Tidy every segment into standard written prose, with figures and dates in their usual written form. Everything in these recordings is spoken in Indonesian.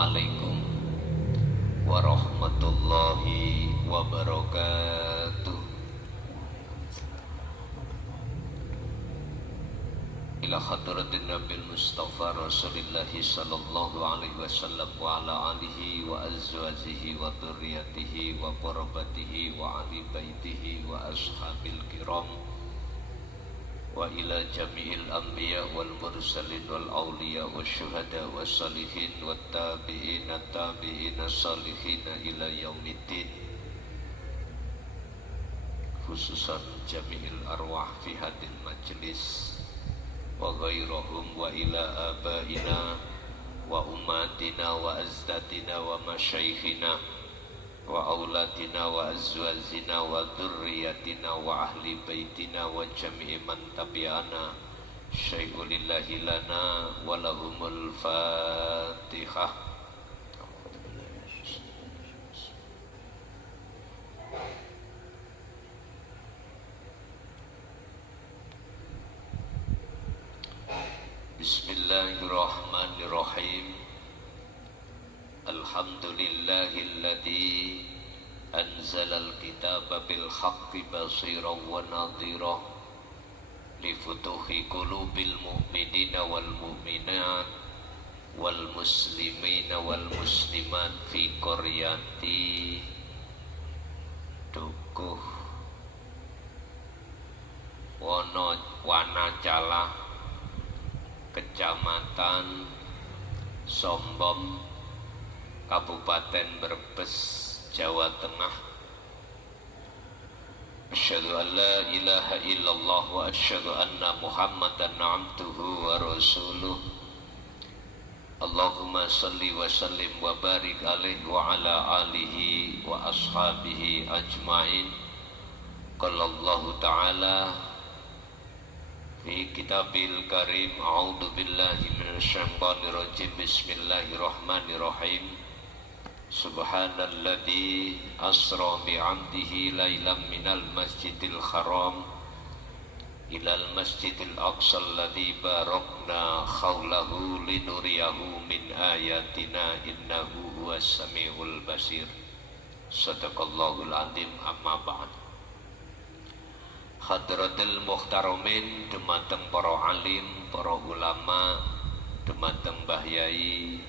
Assalamualaikum warahmatullahi wabarakatuh. Ila hadratin Nabil Mustafa Rasulillahi sallallahu alaihi wasallam wa ala alihi wa azwajihi wa dhurriyyatihi wa qarabatihi wa ahli baitihi wa ashabil kiram wa ila jami'il anbiya wal mursalin wal awliya wa syuhada wa salihin wa tabi'ina tabi'ina salihina ila yaumiddin, khususan jami'il arwah fi hadil majlis wa ghairahum wa ila abaina wa ummatina wa azdatina wa masyaikhina wa auladina wa azwajina wa dhurriyyatina wa ahli baitina wa jami'i man tabi'ana syai'ulillahi lana wa lahumul fatihah. Bismillahirrahmanirrahim. Alhamdulillahilladzi anzalal kitaba bil haqqi basiran wa nadhira li futuhi qulubil mu'minina wal mu'minat wal muslimina wal muslimat fi qaryati Dukuh Wanacala, Kecamatan Sombong, Kabupaten Brebes, Jawa Tengah. Asyhadu an la ilaha illallah wa asyhadu anna Muhammadan abduhu wa rasuluh. Allahumma salli wa sallim wa barik alaihi wa ala alihi wa ashabihi ajmain. Qala Allah Ta'ala fi kitabil karim, a'udzu billahi minasyaitonir rajim, bismillahirrahmanirrahim. Subhanalladzi asra bi'abdihi lailam minal masjidil haram ilal masjidil aqsal ladzi barakna haulahu linuriyahu min ayatina innahu huwas samiul basir. Sadaqallahul azim. Amma ba'd. Hadratil muhtaramin, dumateng para alim, para ulama, dumateng Mbah Yai,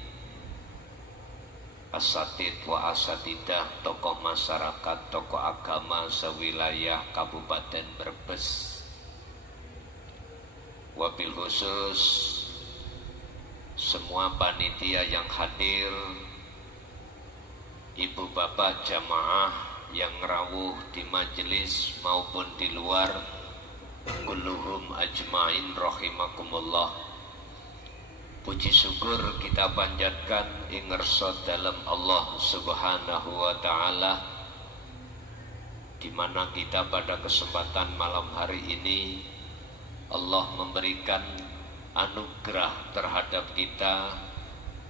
asatid wa asatidah, tokoh masyarakat, tokoh agama sewilayah Kabupaten Brebes. Wabil khusus semua panitia yang hadir, ibu bapak jamaah yang rawuh di majelis maupun di luar, kulluhum ajmain rahimakumullah. Puji syukur kita panjatkan ing ngarsa dalem Allah Subhanahu wa taala, di mana kita pada kesempatan malam hari ini Allah memberikan anugerah terhadap kita,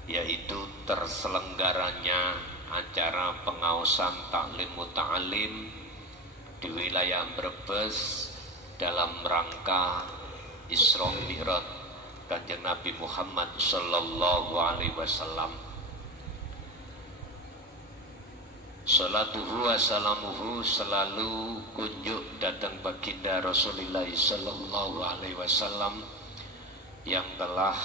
yaitu terselenggaranya acara pengaosan taklim muta'alim di wilayah Brebes dalam rangka Isra Mi'raj Kanjeng Nabi Muhammad sallallahu alaihi wasallam. Salatuhu wa salamuhu selalu kunjuk datang baginda Rasulullah sallallahu alaihi wasallam yang telah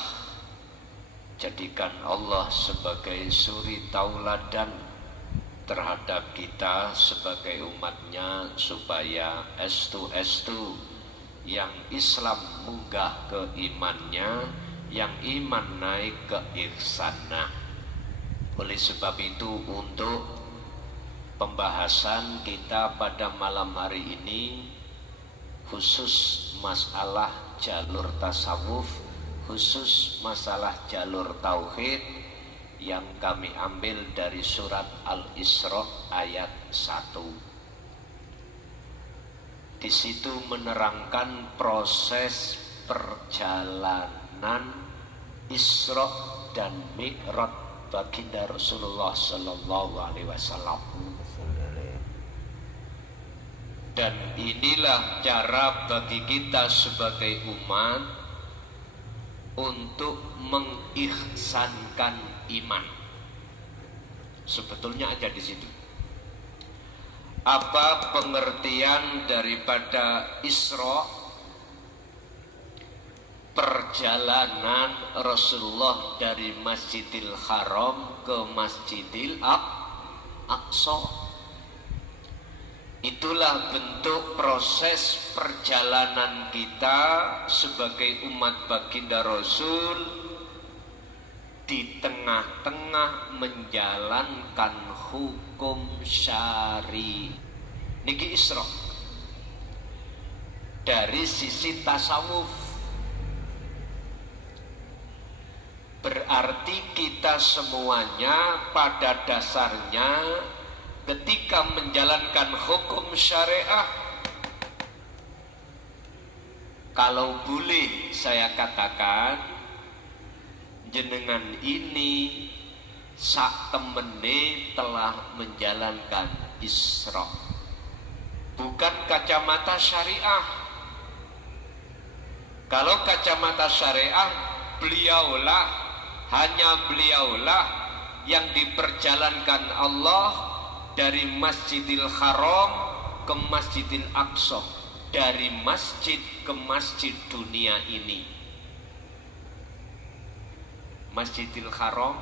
jadikan Allah sebagai suri tauladan terhadap kita sebagai umatnya, supaya estu-estu yang Islam munggah ke imannya, yang iman naik ke ihsanah. Oleh sebab itu, untuk pembahasan kita pada malam hari ini khusus masalah jalur tasawuf, khusus masalah jalur tauhid, yang kami ambil dari surat Al-Isra ayat 1. Di situ menerangkan proses perjalanan Isra dan Mi'raj baginda Rasulullah sallallahu alaihi wasallam. Dan inilah cara bagi kita sebagai umat untuk mengihsankan iman. Sebetulnya ada di situ. Apa pengertian daripada Isra? Perjalanan Rasulullah dari Masjidil Haram ke Masjidil Aqsa. Itulah bentuk proses perjalanan kita sebagai umat baginda Rasul di tengah-tengah menjalankan hukum syari. Niki Isra. Dari sisi tasawuf, berarti kita semuanya pada dasarnya ketika menjalankan hukum syariah, kalau boleh saya katakan, jenengan ini sak temene telah menjalankan Isra. Bukan kacamata syariah. Kalau kacamata syariah, hanya beliaulah yang diperjalankan Allah dari Masjidil Haram ke Masjidil Aqsa, dari masjid ke masjid dunia ini. Masjidil Haram,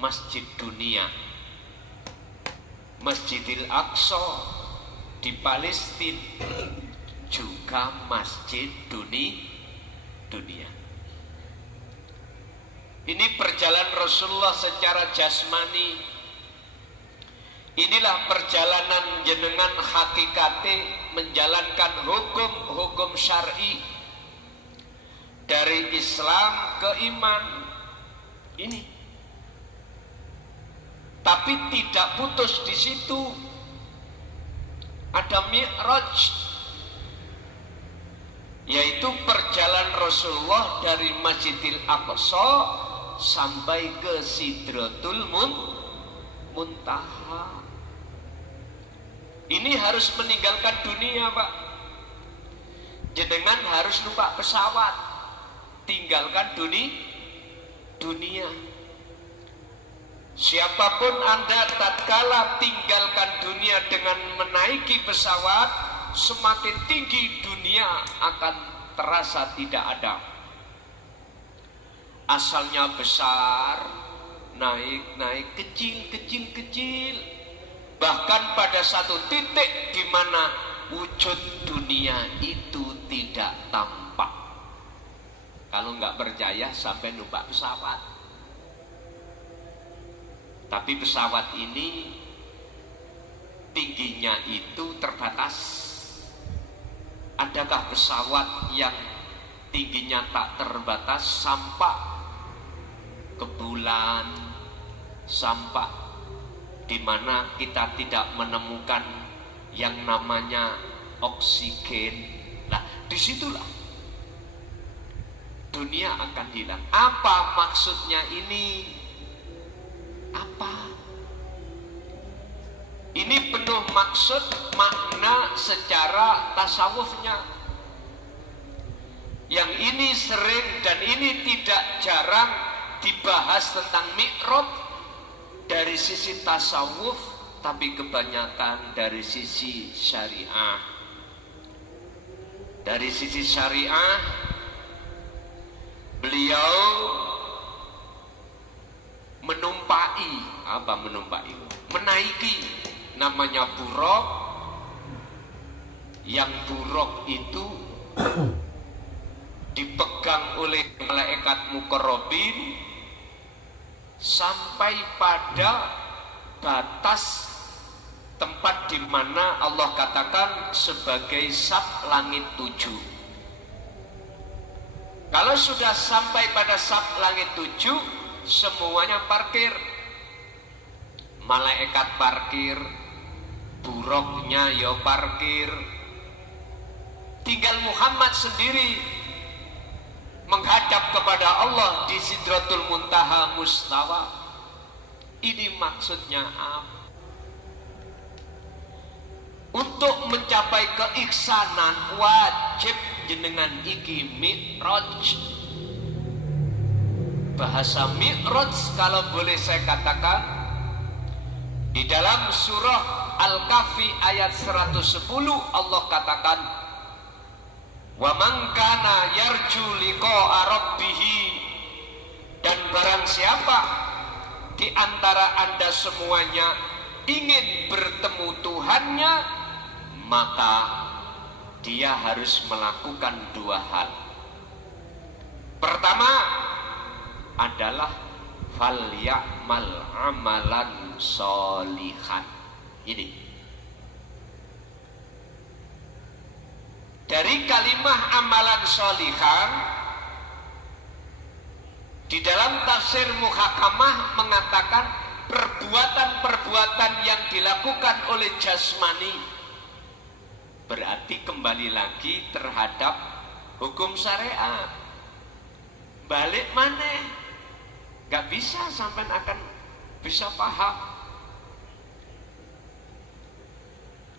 masjid dunia. Masjidil Aqsa di Palestina juga masjid dunia. Ini perjalanan Rasulullah secara jasmani. Inilah perjalanan jenengan hakikate menjalankan hukum syar'i dari Islam ke iman. Ini. Tapi tidak putus di situ. Ada Mi'raj, yaitu perjalanan Rasulullah dari Masjidil Aqsa sampai ke Sidratul Muntaha. Ini harus meninggalkan dunia, Pak. Jenengan harus numpak pesawat, tinggalkan dunia. Siapapun Anda tatkala tinggalkan dunia dengan menaiki pesawat, semakin tinggi dunia akan terasa tidak ada. Asalnya besar, naik, kecil. Bahkan pada satu titik di mana wujud dunia itu tidak tampak. Kalau nggak percaya sampai numpak pesawat. Tapi pesawat ini tingginya itu terbatas. Adakah pesawat yang tingginya tak terbatas sampai ke bulan, sampai di mana kita tidak menemukan yang namanya oksigen? Nah, disitulah dunia akan hilang. Apa maksudnya ini? Apa? Ini penuh maksud, makna secara tasawufnya. Yang ini sering dan ini tidak jarang dibahas tentang Mi'raj dari sisi tasawuf, tapi kebanyakan dari sisi syariah. Dari sisi syariah, beliau menaiki namanya buraq. Yang buraq itu dipegang oleh malaikat muqarrabin sampai pada batas tempat di mana Allah katakan sebagai sab langit 7. Kalau sudah sampai pada sab langit 7, semuanya parkir. Malaikat parkir, buraqnya ya parkir. Tinggal Muhammad sendiri menghadap kepada Allah di Sidratul Muntaha Mustawa. Ini maksudnya apa? Untuk mencapai keiksanan wajib jenengan iki Mi'raj. Bahasa Mi'raj kalau boleh saya katakan Di dalam surah Al-Kahfi ayat 110 Allah katakan, wa man kana yarju liqa'a rabbih, dan barang siapa di antara Anda semuanya ingin bertemu Tuhannya, maka dia harus melakukan dua hal. Pertama adalah falyamal amalan sholihan. Ini dari kalimah amalan sholihan, di dalam tafsir Muhakamah mengatakan perbuatan-perbuatan yang dilakukan oleh jasmani, berarti kembali lagi terhadap hukum syariat. Balik maneh, gak bisa sampai akan bisa paham.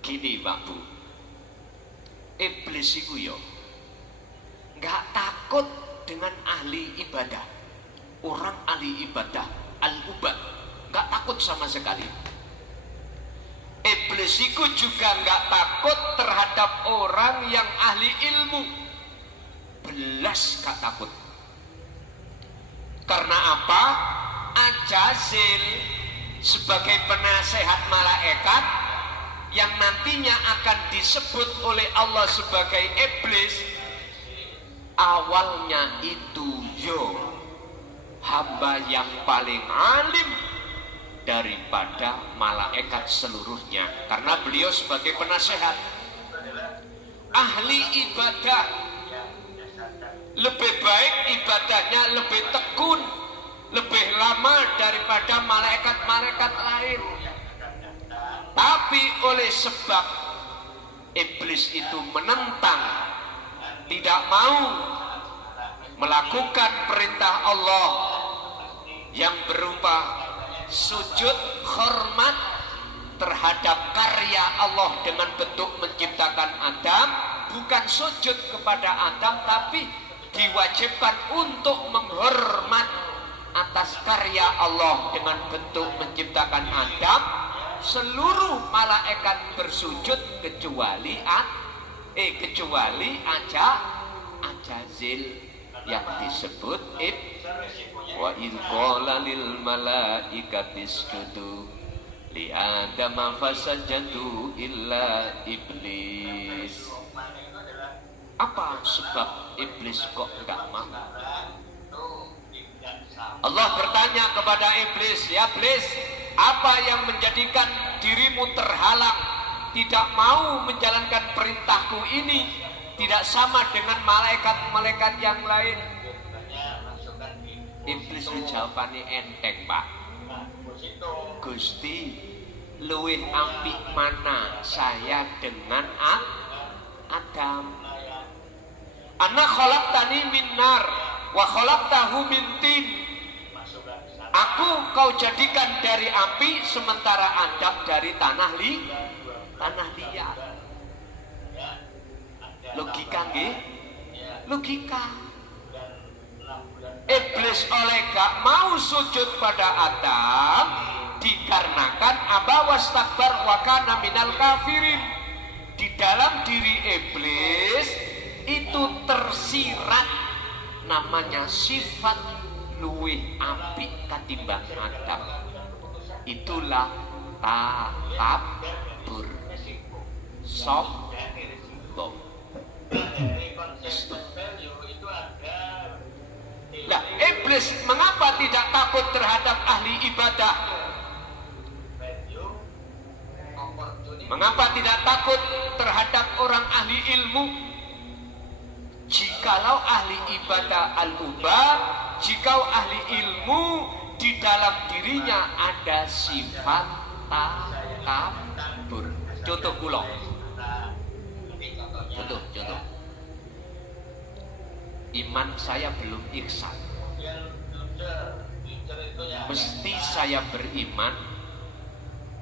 Gini Pak Bu, iblis itu yo gak takut dengan ahli ibadah, orang ahli ibadah al-ubad, gak takut sama sekali. Iblis itu juga gak takut terhadap orang yang ahli ilmu, belas gak takut. Karena apa? Ajazil sebagai penasehat malaikat yang nantinya akan disebut oleh Allah sebagai iblis, awalnya itu hamba yang paling alim daripada malaikat seluruhnya, karena beliau sebagai penasehat ahli ibadah. Lebih baik ibadahnya lebih tekun, lebih lama daripada malaikat-malaikat lain. Tapi oleh sebab iblis itu menentang, tidak mau melakukan perintah Allah yang berupa sujud hormat terhadap karya Allah dengan bentuk menciptakan Adam, bukan sujud kepada Adam, tapi diwajibkan untuk menghormat atas karya Allah dengan bentuk menciptakan Adam. Seluruh malaikat bersujud kecuali Ajazil yang disebut wa in qala lil malaikati isjudu li adama fasajadu illa iblis. Apa sebab iblis kok enggak mau? Allah bertanya kepada iblis, ya iblis, apa yang menjadikan dirimu terhalang, tidak mau menjalankan perintahku ini, tidak sama dengan malaikat-malaikat yang lain? Iblis jawabannya enteng Pak. Gusti, luwih apik mana saya dengan Adam? Ana khalaqtani min nar wa khalaqtahu min tin. Aku kau jadikan dari api, sementara Adam dari tanah liat. Logika nggih? Logika. Iblis oleh gak mau sujud pada Adam dikarenakan aba wastakbar wa kana minal kafirin. Di dalam diri iblis itu tersirat namanya sifat luwih apik katimbang Adam. Itulah takabur, sombong. Nah, iblis mengapa tidak takut terhadap ahli ibadah? Mengapa tidak takut terhadap orang ahli ilmu? Jikalau ahli ibadah al-ubad, jikalau ahli ilmu, di dalam dirinya ada sifat takabur. Contoh kula. Contoh. Iman saya belum ihsan. Mesti saya beriman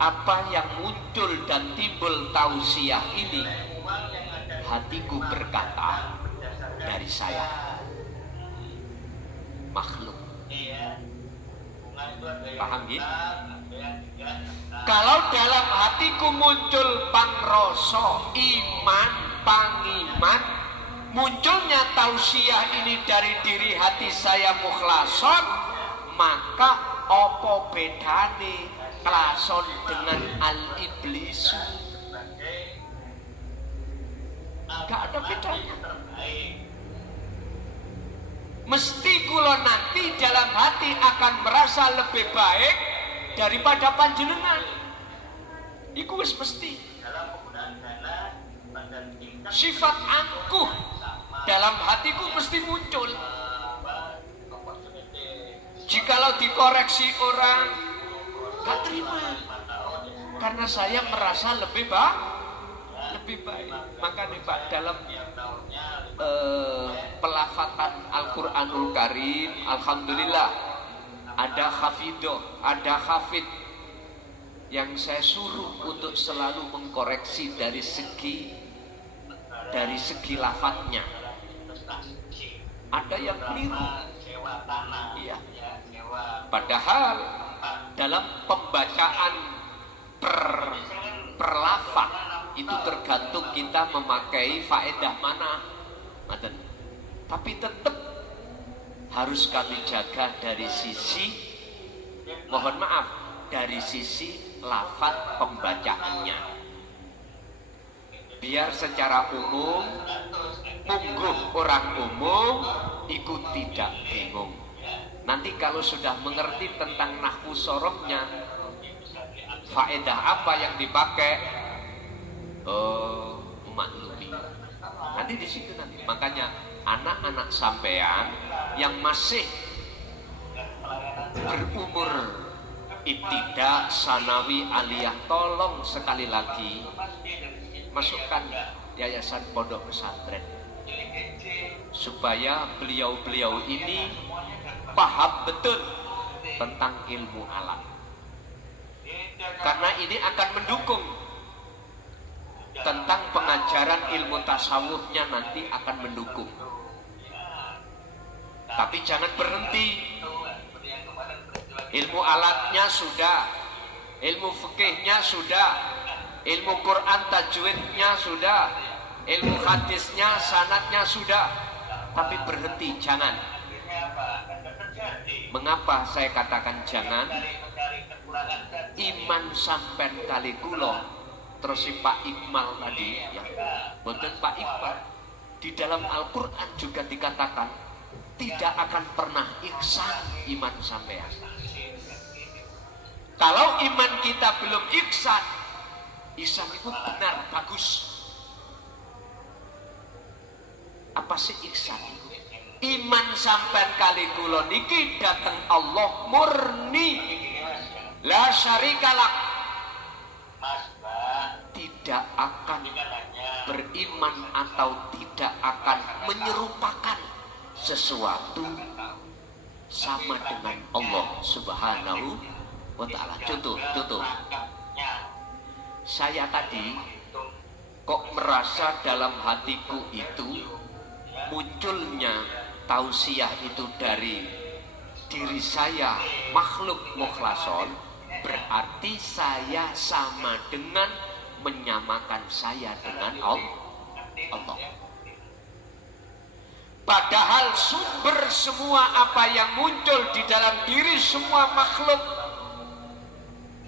apa yang muncul dan timbul tausiah ini, hatiku berkata dari saya makhluk. Paham ya? Kalau dalam hatiku muncul pangrasa iman, pangiman, munculnya tausiah ini dari diri hati saya mukhlason, maka apa bedane klason dengan al-iblisu? Gak ada bedanya. Mesti kula nanti dalam hati akan merasa lebih baik daripada panjenengan. Iku wis mesti. Sifat angkuh dalam hatiku mesti muncul. Jikalau dikoreksi orang, gak terima. Karena saya merasa lebih baik. Maka nih Pak, dalam pelafatan Al-Quranul Karim, alhamdulillah ada hafidoh, ada hafid yang saya suruh untuk selalu mengkoreksi dari segi lafadznya. Ada yang keliru. Iya. Padahal dalam pembacaan per lafaz itu tergantung kita memakai faedah mana. Tapi tetap harus kami jaga dari sisi, mohon maaf, dari sisi lafaz pembacaannya. Biar secara umum, mungguh orang umum ikut tidak bingung. Nanti kalau sudah mengerti tentang nahwu sorohnya, faedah apa yang dipakai, maklumi. Nanti di situ nanti. Makanya anak-anak sampean yang masih berumur ibtidak, sanawi, aliyah, tolong sekali lagi masukkan yayasan pondok pesantren supaya beliau-beliau ini paham betul tentang ilmu alam. Karena ini akan mendukung tentang pengajaran ilmu tasawufnya, nanti akan mendukung. Tapi jangan berhenti. Ilmu alatnya sudah, ilmu fikihnya sudah, ilmu Quran tajwidnya sudah, ilmu hadisnya, sanadnya sudah. Tapi berhenti, jangan. Mengapa saya katakan jangan? Iman sampen kali kula. Terus si Pak Iqmal tadi, ya, betul Pak Iqmal, di dalam Al-Quran juga dikatakan tidak akan pernah ihsan iman sampean. Kalau iman kita belum ihsan itu benar, bagus. Apa sih ihsan? Iman sampean kali kula niki dateng Allah murni, la syarikalah. Tidak akan beriman atau tidak akan menyerupakan sesuatu sama dengan Allah Subhanahu wa ta'ala. Contoh, saya tadi kok merasa dalam hatiku itu munculnya tausiah itu dari diri saya makhluk mukhlason, berarti saya sama dengan menyamakan saya dengan Allah. Padahal sumber semua apa yang muncul di dalam diri semua makhluk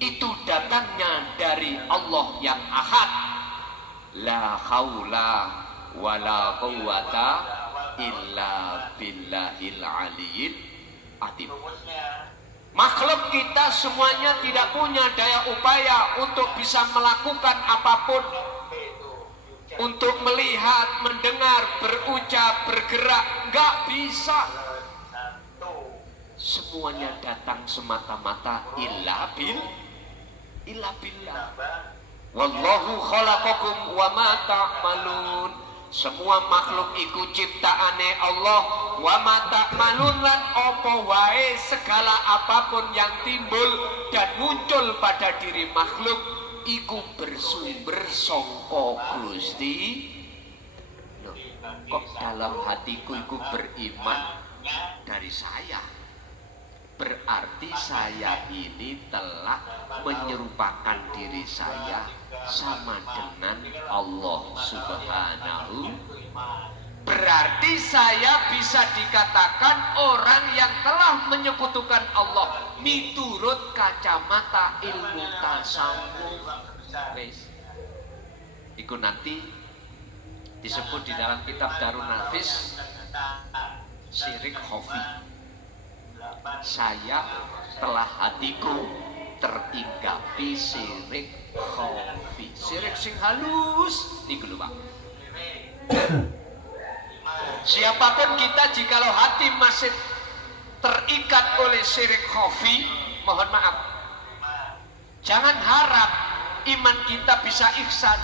itu datangnya dari Allah yang ahad. La haula wala quwwata illa billahil aliyyil azim. Makhluk kita semuanya tidak punya daya upaya untuk bisa melakukan apapun, untuk melihat, mendengar, berucap, bergerak, nggak bisa. Semuanya datang semata-mata illa billah. Wallahu khalaqakum wa ma ta'malun. Semua makhluk iku ciptaane Allah, wa ma ta'malun lan apa wae segala apapun yang timbul dan muncul pada diri makhluk iku bersumber sangka Gusti. Loh, kok dalam hatiku iku beriman dari saya? berarti saya ini telah menyerupakan diri saya sama dengan Allah Subhanahu. Berarti saya bisa dikatakan orang yang telah menyekutukan Allah miturut kacamata ilmu tasawuf. Wes, iku nanti disebut di dalam kitab Darun Nafis syirik khafi. Saya telah hatiku teringgapi syirik khafi. Syirik sing halus niku lho Pak. Siapapun kita jikalau hati masih terikat oleh syirik khafi, mohon maaf, jangan harap iman kita bisa ihsan.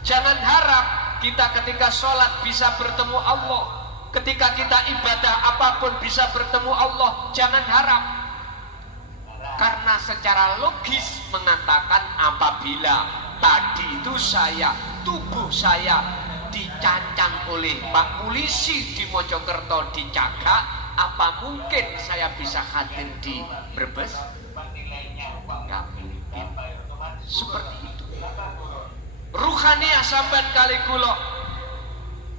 Jangan harap kita ketika sholat bisa bertemu Allah, ketika kita ibadah apapun bisa bertemu Allah. Jangan harap, karena secara logis mengatakan apabila tadi itu tubuh saya dicancang oleh Pak Polisi di Mojokerto, dicagak, apa mungkin saya bisa hadir di Brebes? Gak mungkin. Seperti itu. Ruhaniyah sampean kali kula,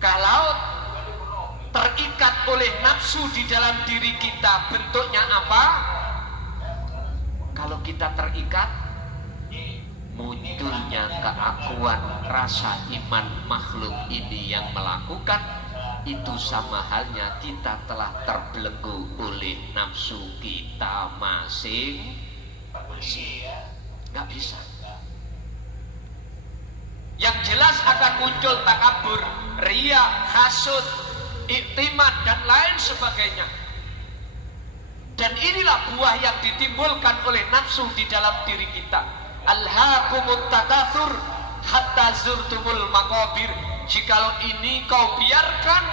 kalau terikat oleh nafsu di dalam diri kita, bentuknya apa? Kalau kita terikat, munculnya keakuan rasa iman makhluk ini yang melakukan, itu sama halnya kita telah terbelenggu oleh nafsu kita masing-masing. Nggak bisa. Yang jelas akan muncul takabur, riya, hasud, iktimat dan lain sebagainya. Dan inilah buah yang ditimbulkan oleh nafsu di dalam diri kita. Alhaakumut takatsur hatta zurtumul maqabir. Jikalau ini kau biarkan,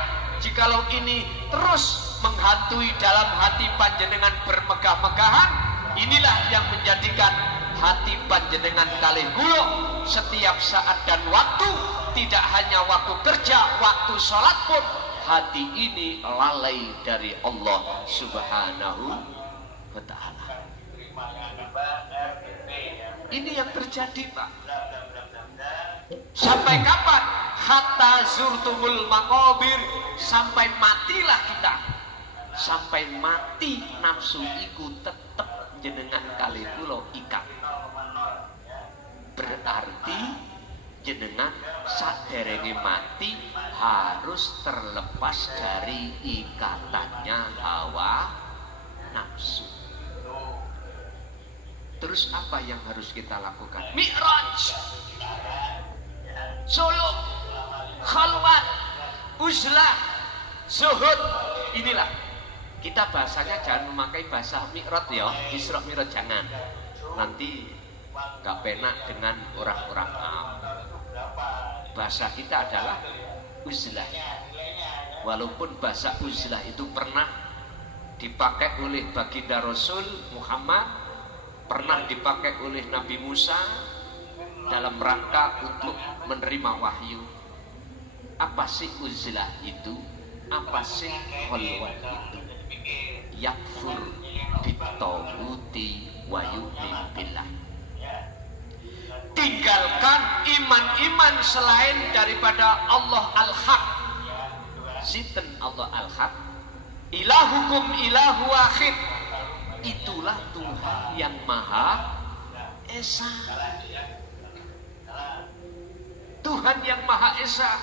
jikalau ini terus menghantui dalam hati panjenengan bermegah-megahan, inilah yang menjadikan hati panjenengan kalih kula setiap saat dan waktu, tidak hanya waktu kerja, waktu sholat pun hati ini lalai dari Allah Subhanahu wa ta'ala. Ini yang terjadi Pak. Sampai kapan? Hatta zurtumul maqabir, sampai matilah kita. Sampai mati nafsu iku tetep jenengan kalih kula ikat. Berarti jenengan saderenge mati harus terlepas dari ikatannya hawa nafsu. Terus apa yang harus kita lakukan? Mi'raj, suluk, khalwat, uzlah, zuhud. Inilah kita bahasanya, jangan memakai bahasa mi'raj ya, Isra Mi'raj jangan. Nanti gak penak dengan orang-orang awam. Bahasa kita adalah uzlah. Walaupun bahasa uzlah itu pernah dipakai oleh baginda Rasul Muhammad, pernah dipakai oleh Nabi Musa dalam rangka untuk menerima wahyu. Apa sih uzlah itu? Apa sih khalwat itu? Yakfur bitawuti wa yu'min billah. Tinggalkan iman-iman selain daripada Allah Al-Haq. Sinten Allah Al-Haq? Ilahukum ilahu wahid. Itulah Tuhan yang Maha Esa. Tuhan yang Maha Esa.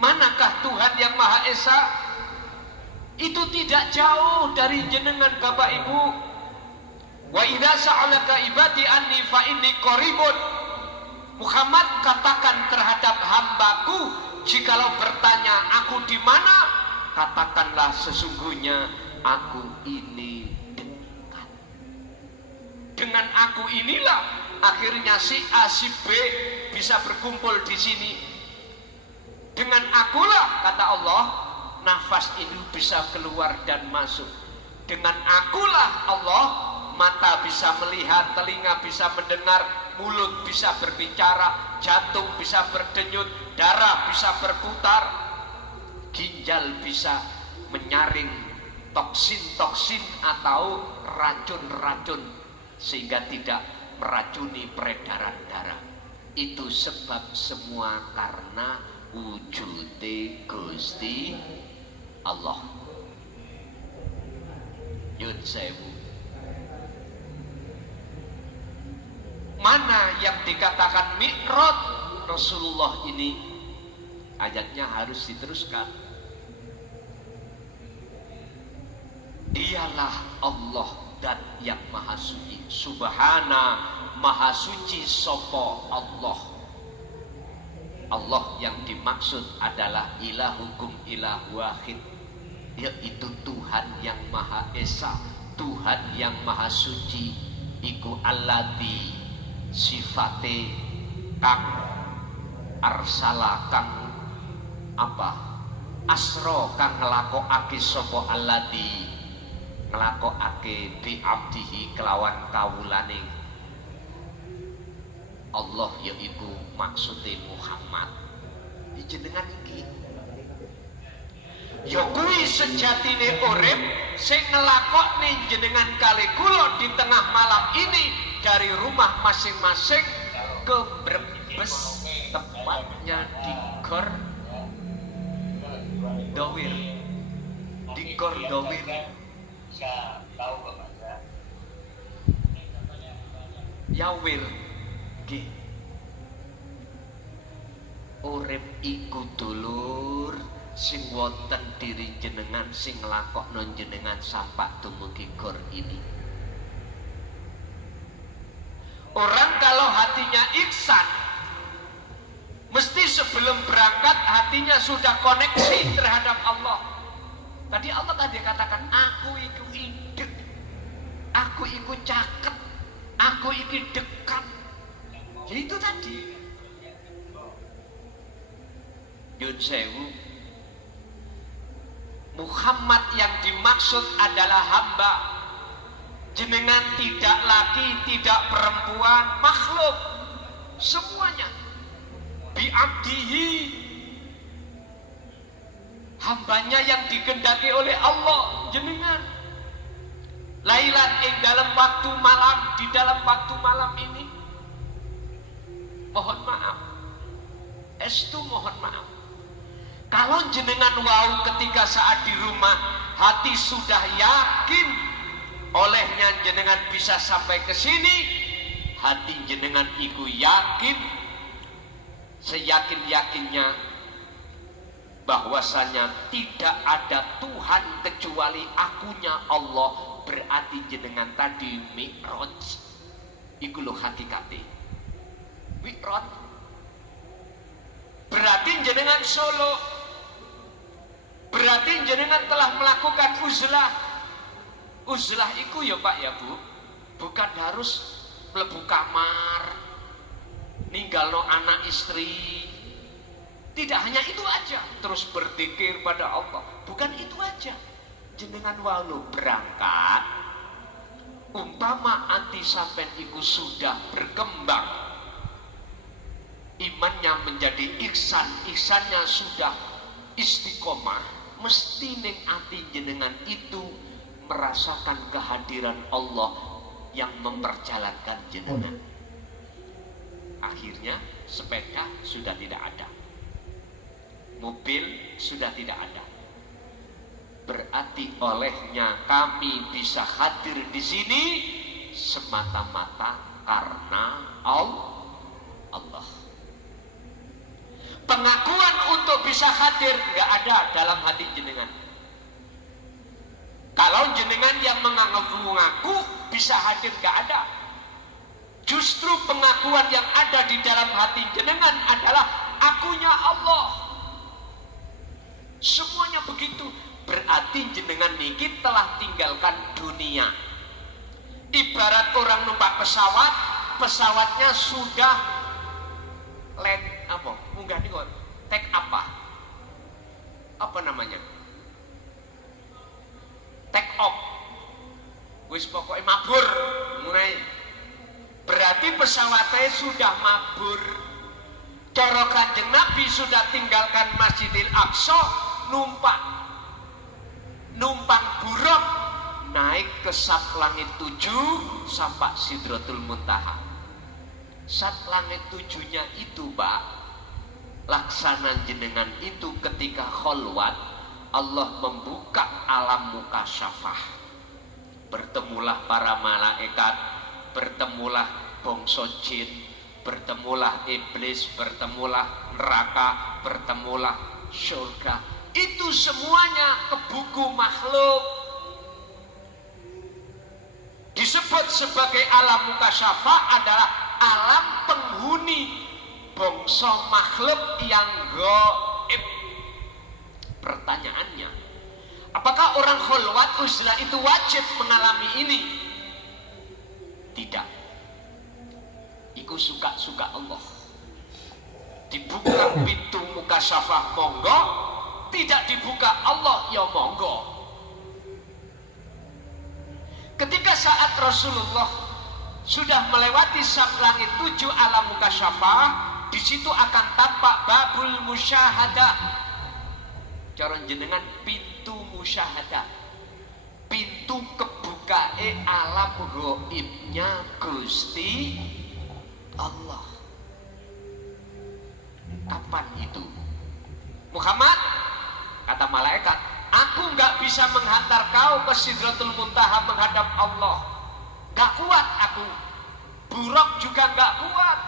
Manakah Tuhan yang Maha Esa? Itu tidak jauh dari jenengan Bapak Ibu. Wa idza sa'alaka ibadi anni fa inni qaribun. Muhammad katakan terhadap hambaku, jikalau bertanya aku di mana, katakanlah sesungguhnya aku ini dekat. Dengan aku inilah akhirnya si A si B bisa berkumpul di sini. Dengan akulah, kata Allah, nafas ini bisa keluar dan masuk. Dengan akulah Allah, mata bisa melihat, telinga bisa mendengar, mulut bisa berbicara, jantung bisa berdenyut, darah bisa berputar, ginjal bisa menyaring toksin-toksin atau racun-racun sehingga tidak meracuni peredaran darah. Itu sebab semua karena wujude Gusti Allah. Yun sewu. Mana yang dikatakan mi'raj Rasulullah ini? Ayatnya harus diteruskan. Dialah Allah dan yang maha suci. Subhana, maha suci sopo Allah. Allah yang dimaksud adalah ilahukum ilah wahid, yaitu Tuhan yang maha esa, Tuhan yang maha suci. Iku alladzi sifate kang arsala kang apa asro kang ngelakokake sapa alladzi ngelakokake bi abdihi kelawan kawulane Allah, yaitu maksudnya Muhammad. Jenengan iki ya kuwi sejatine urip sing ngelakokne jenengan kali kula di tengah malam ini dari rumah masing-masing ke Brebes, tepatnya di Gor Dowir. Di Gor Dowir. Yawir nggih. Urip iku dulur sing wonten diri jenengan sing nglakokno jenengan sampai dumugi gor ini. Orang kalau hatinya ihsan, mesti sebelum berangkat hatinya sudah koneksi terhadap Allah. Tadi Allah tadi katakan, aku iku idek, aku iku caket, aku iku dekat. Jadi itu tadi. Yun sewu, Muhammad yang dimaksud adalah hamba. Jenengan tidak laki, tidak perempuan, makhluk, semuanya. Bi'abdihi, hambanya yang dikehendaki oleh Allah, jenengan. Lailan ing dalam waktu malam, di dalam waktu malam ini, mohon maaf, estu mohon maaf. Kalau jenengan wau ketika saat di rumah hati sudah yakin olehnya jenengan bisa sampai ke sini, hati jenengan iku yakin seyakin-yakinnya bahwasanya tidak ada Tuhan kecuali akunya Allah, berarti jenengan tadi mi'raj. Iku lho hakikate. Mi'raj berarti jenengan solo. Berarti jenengan telah melakukan uzlah. Uzlah itu ya Pak ya Bu, bukan harus mlebu kamar, ninggalno anak istri. Tidak hanya itu aja, terus berzikir pada Allah. Bukan itu aja. Jenengan walu berangkat, umpama anti sampean iku sudah berkembang, imannya menjadi ihsan, ihsannya sudah istiqomah, mesti ning ati jenengan itu merasakan kehadiran Allah yang memperjalankan jenengan. Akhirnya sepeda sudah tidak ada, mobil sudah tidak ada. Berarti olehnya kami bisa hadir di sini semata-mata karena Allah. Pengakuan untuk bisa hadir nggak ada dalam hati jenengan. Kalau jenengan yang mengaku-ngaku bisa hadir nggak ada. Justru pengakuan yang ada di dalam hati jenengan adalah akunya Allah. Semuanya begitu. Berarti jenengan niki telah tinggalkan dunia. Ibarat orang numpak pesawat, pesawatnya sudah munggah nih kok, take apa namanya, take off, wis pokoknya mabur mulai. Berarti pesawatnya sudah mabur. Cara Kanjeng Nabi sudah tinggalkan Masjidil Aqsa, numpang buruh naik ke sat langit 7 sampai Sidratul Muntaha. Sat langit 7-nya itu, Pak, laksanan jenengan itu ketika kholwat, Allah membuka alam mukasyafah. Bertemulah para malaikat, bertemulah bangsa jin, bertemulah iblis, bertemulah neraka, bertemulah surga. Itu semuanya ke buku makhluk. Disebut sebagai alam mukasyafah adalah alam penghuni bangsa makhluk yang gaib. Pertanyaannya, apakah orang kholwat uzlah itu wajib mengalami ini? Tidak. Iku suka-suka Allah. Dibuka pintu mukasyafah monggo, tidak dibuka Allah ya monggo. Ketika saat Rasulullah sudah melewati sab langit 7 alam mukasyafah, di situ akan tampak babul musyahadah. Cara jenengan pintu musyahadah, pintu kebukae alam gaibnya Gusti Allah. Kapan itu? Muhammad, kata malaikat, aku nggak bisa menghantar kau ke Sidratul Muntaha menghadap Allah. Gak kuat aku. Buruk juga gak kuat.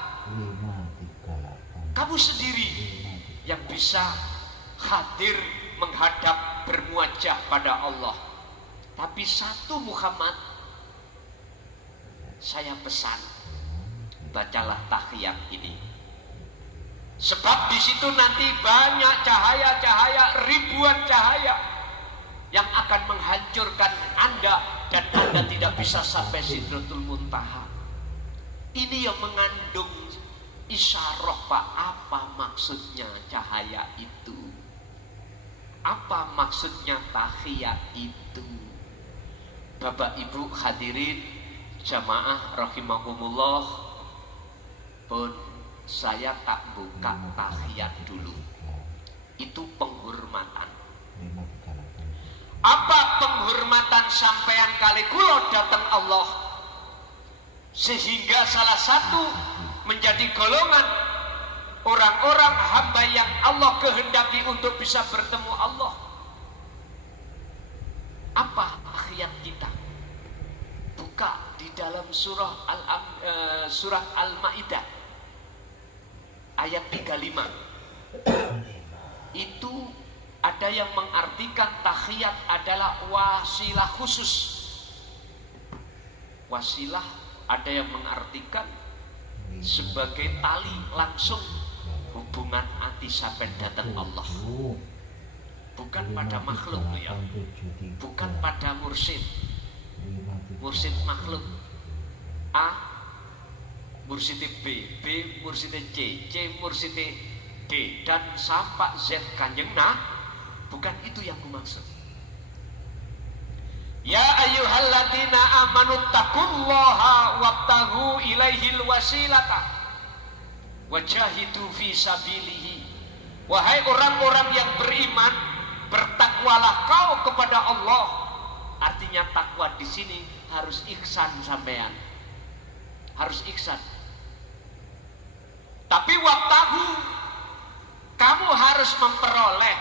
Kamu sendiri yang bisa hadir menghadap bermuajah pada Allah. Tapi satu Muhammad, saya pesan, bacalah tahiyat ini. Sebab di situ nanti banyak cahaya-cahaya, ribuan cahaya yang akan menghancurkan Anda dan Anda tidak bisa sampai Sidratul Muntaha. Ini yang mengandung isyarah, Pak. Apa maksudnya cahaya itu? Apa maksudnya tahiyat itu? Bapak Ibu hadirin jamaah rahimahumullah, pun saya tak buka tahiyat dulu. Itu penghormatan. Apa penghormatan sampean kali kula datang Allah, sehingga salah satu menjadi golongan orang-orang hamba yang Allah kehendaki untuk bisa bertemu Allah. Apa akhirat kita? Buka di dalam surah Al-Maidah ayat 35. Itu ada yang mengartikan tahiyat adalah wasilah khusus. Wasilah ada yang mengartikan sebagai tali langsung hubungan hati sampai datang Allah. Bukan pada makhluk ya. Bukan pada mursyid. Mursyid makhluk A, mursyid B, B mursyid C, C mursyid D, dan sampai Z kanjeng bukan itu yang kumaksud. Ya ayyuhalladzina amanu taqullaha wabtaghu ilaihil wasilata wajahidu fi sabilihi. Wahai orang-orang yang beriman, bertakwalah kau kepada Allah. Artinya takwa di sini harus ihsan sampean. Harus ihsan. Tapi wabtaghu, kamu harus memperoleh,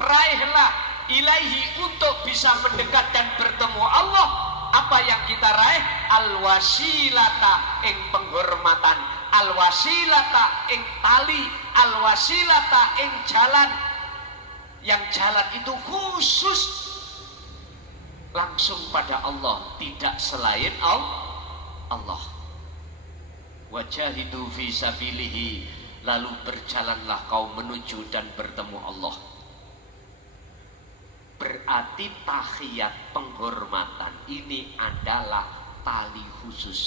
raihlah ilaihi untuk bisa mendekat dan bertemu Allah. Apa yang kita raih? Al-wasilata ing penghormatan, al-wasilata ing tali, al-wasilata ing jalan. Yang jalan itu khusus langsung pada Allah, tidak selain Allah. Wajahidu fi sabilihi, lalu berjalanlah kau menuju dan bertemu Allah. Berarti tahiyat penghormatan ini adalah tali khusus.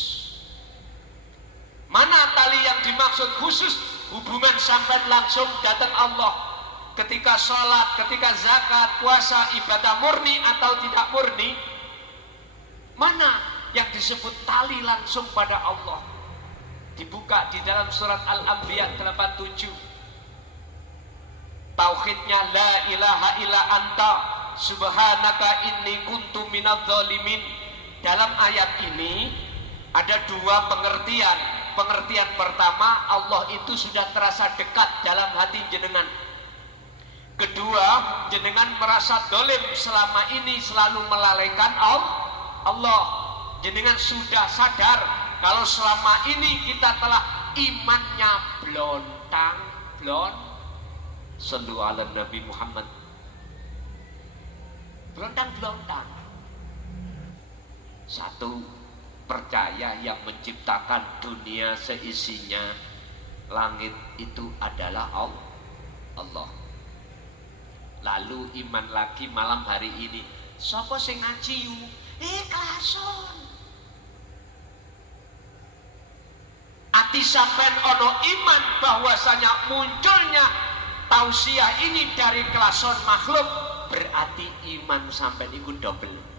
Mana tali yang dimaksud khusus? Hubungan sampai langsung datang Allah. Ketika sholat, ketika zakat, puasa, ibadah murni atau tidak murni. Mana yang disebut tali langsung pada Allah? Dibuka di dalam surat Al-Anbiya 87. Tauhidnya la ilaha illa anta subhanaka inni kuntu minadz zalimin. Dalam ayat ini ada dua pengertian. Pengertian pertama, Allah itu sudah terasa dekat dalam hati jenengan. Kedua, jenengan merasa dolim selama ini selalu melalaikan Allah. Jenengan sudah sadar kalau selama ini kita telah imannya blontang. Sallu ala Nabi Muhammad. Blontang. Satu, percaya yang menciptakan dunia seisinya, langit itu adalah Allah. Lalu iman lagi malam hari ini, sapa sing ngaji yu? Ikhlason. Ati sampean ono iman bahwasanya munculnya tausiah ini dari kelason makhluk, berarti iman sampean iku double.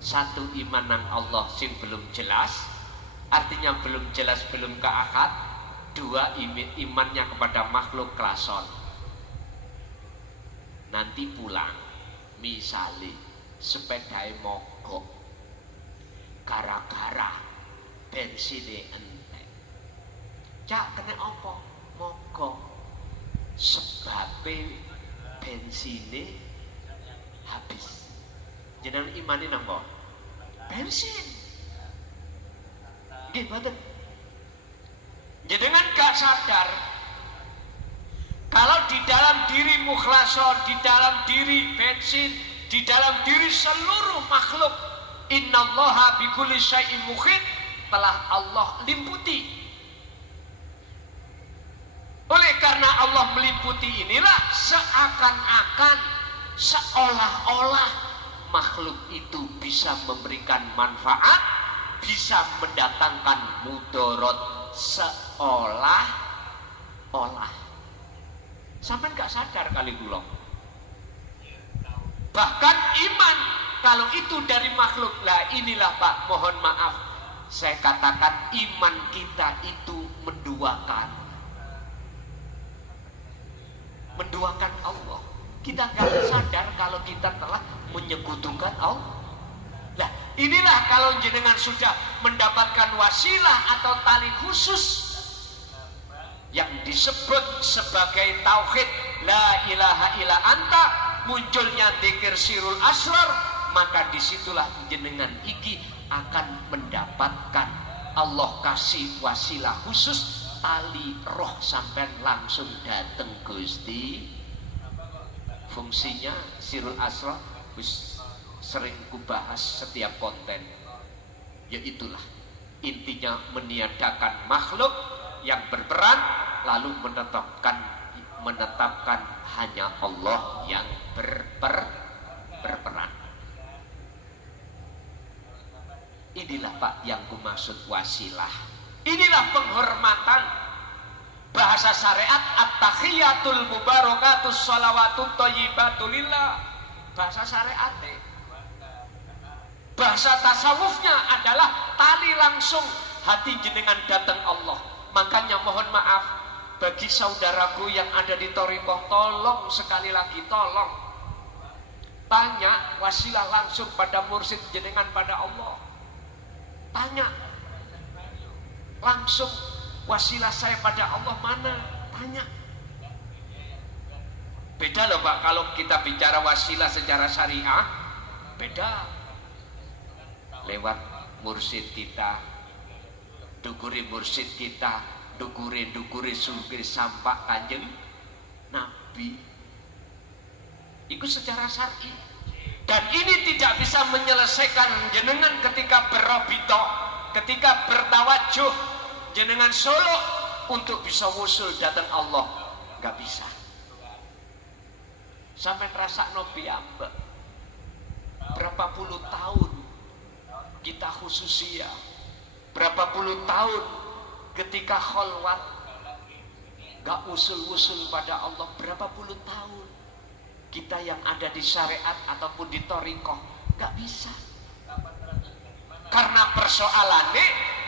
Satu, iman nang Allah sing belum jelas, artinya belum jelas, belum ke akad. Dua, imannya kepada makhluk kelason. Nanti pulang, misali sepedai mogok gara-gara bensine entek. Cak kena apa? Mogok. Sebabe bensine habis. Jenengan imani napa? Bensin. Nggih mboten. Jenengan gak sadar kalau di dalam diri mukhlason, di dalam diri bensin, di dalam diri seluruh makhluk, innallaha bikulli syai'in muhit, telah Allah limputi. Oleh karena Allah melimputi inilah seakan-akan, seolah-olah makhluk itu bisa memberikan manfaat, bisa mendatangkan mudarat, seolah-olah. Sampai gak sadar kali kula. Bahkan iman kalau itu dari makhluk, lah inilah Pak, mohon maaf saya katakan iman kita itu menduakan Allah. Kita gak sadar kalau kita telah menyekutukan Allah. Nah, inilah kalau jenengan sudah mendapatkan wasilah atau tali khusus yang disebut sebagai tauhid la ilaha illa anta, munculnya dzikir sirul asrar, maka disitulah jenengan iki akan mendapatkan Allah kasih wasilah khusus, tali roh sampai langsung dateng Gusti. Fungsinya sirul asrar sering kubahas setiap konten, yaitulah intinya meniadakan makhluk yang berperan, lalu menetapkan hanya Allah yang berperan. Inilah Pak yang kumaksud wasilah. Inilah penghormatan. Bahasa syariat at-tahiyatul mubarakatus shalawatut thayyibatul lillah. Bahasa syariat. Bahasa tasawufnya adalah tali langsung hati jenengan datang Allah. Makanya mohon maaf bagi saudaraku yang ada di thariqah, tolong sekali lagi, tolong tanya wasilah langsung pada mursyid jenengan, pada Allah. Tanya langsung, wasilah saya pada Allah mana? Tanya. Beda loh Pak, kalau kita bicara wasilah secara syariah, beda. Lewat mursyid kita, dukuri mursyid kita, dukuri sugih sampak Kanjeng Nabi. Itu secara syar'i. Dan ini tidak bisa menyelesaikan jenengan ketika berrobito, ketika bertawajuh jenengan solo untuk bisa wusul datang Allah. Gak bisa. Sampai rasa nobi ambek. Berapa puluh tahun kita khususia, berapa puluh tahun ketika kholwat gak usul-usul pada Allah, berapa puluh tahun kita yang ada di syariat ataupun di thariqah gak bisa. Karena persoalannya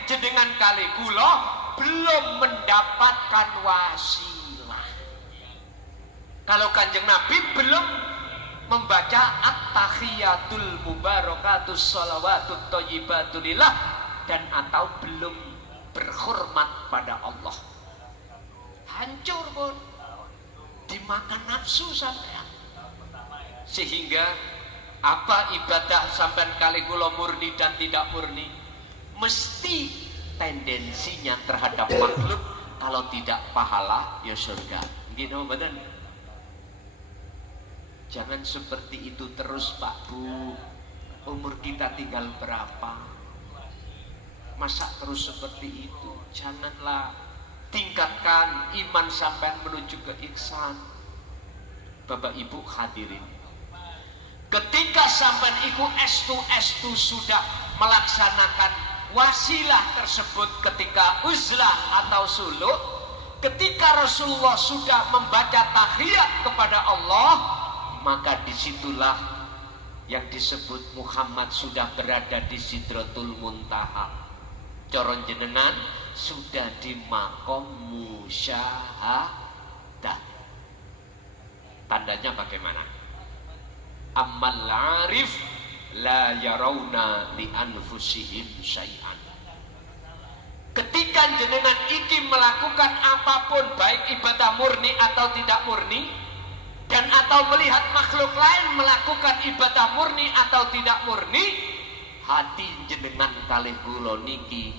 jenengan kali kula belum mendapatkan wasilah. Kalau Kanjeng Nabi belum membaca at-tahiyatul mubarakatus sholawatut thayyibatulillah dan atau belum berhormat pada Allah, hancur pun dimakan nafsu sampean. Sehingga apa ibadah sampean kali kula murni dan tidak murni, mesti tendensinya terhadap makhluk, kalau tidak pahala ya surga. Gitu badan. Jangan seperti itu terus Pak Bu. Umur kita tinggal berapa? Masa terus seperti itu? Janganlah. Tingkatkan iman sampai menuju ke ihsan. Bapak Ibu hadirin, ketika sampai iku estu sudah melaksanakan wasilah tersebut ketika uzlah atau suluk, ketika Rasulullah sudah membaca tahiyat kepada Allah, maka disitulah yang disebut Muhammad sudah berada di Sidratul Muntaha. Coron jenengan sudah di makom musyahadah. Tandanya bagaimana? Ammal arif la yarawna li anfusihim syai'an. Ketika jenengan iki melakukan apapun, baik ibadah murni atau tidak murni, dan atau melihat makhluk lain melakukan ibadah murni atau tidak murni, hati jenengan kalih kula niki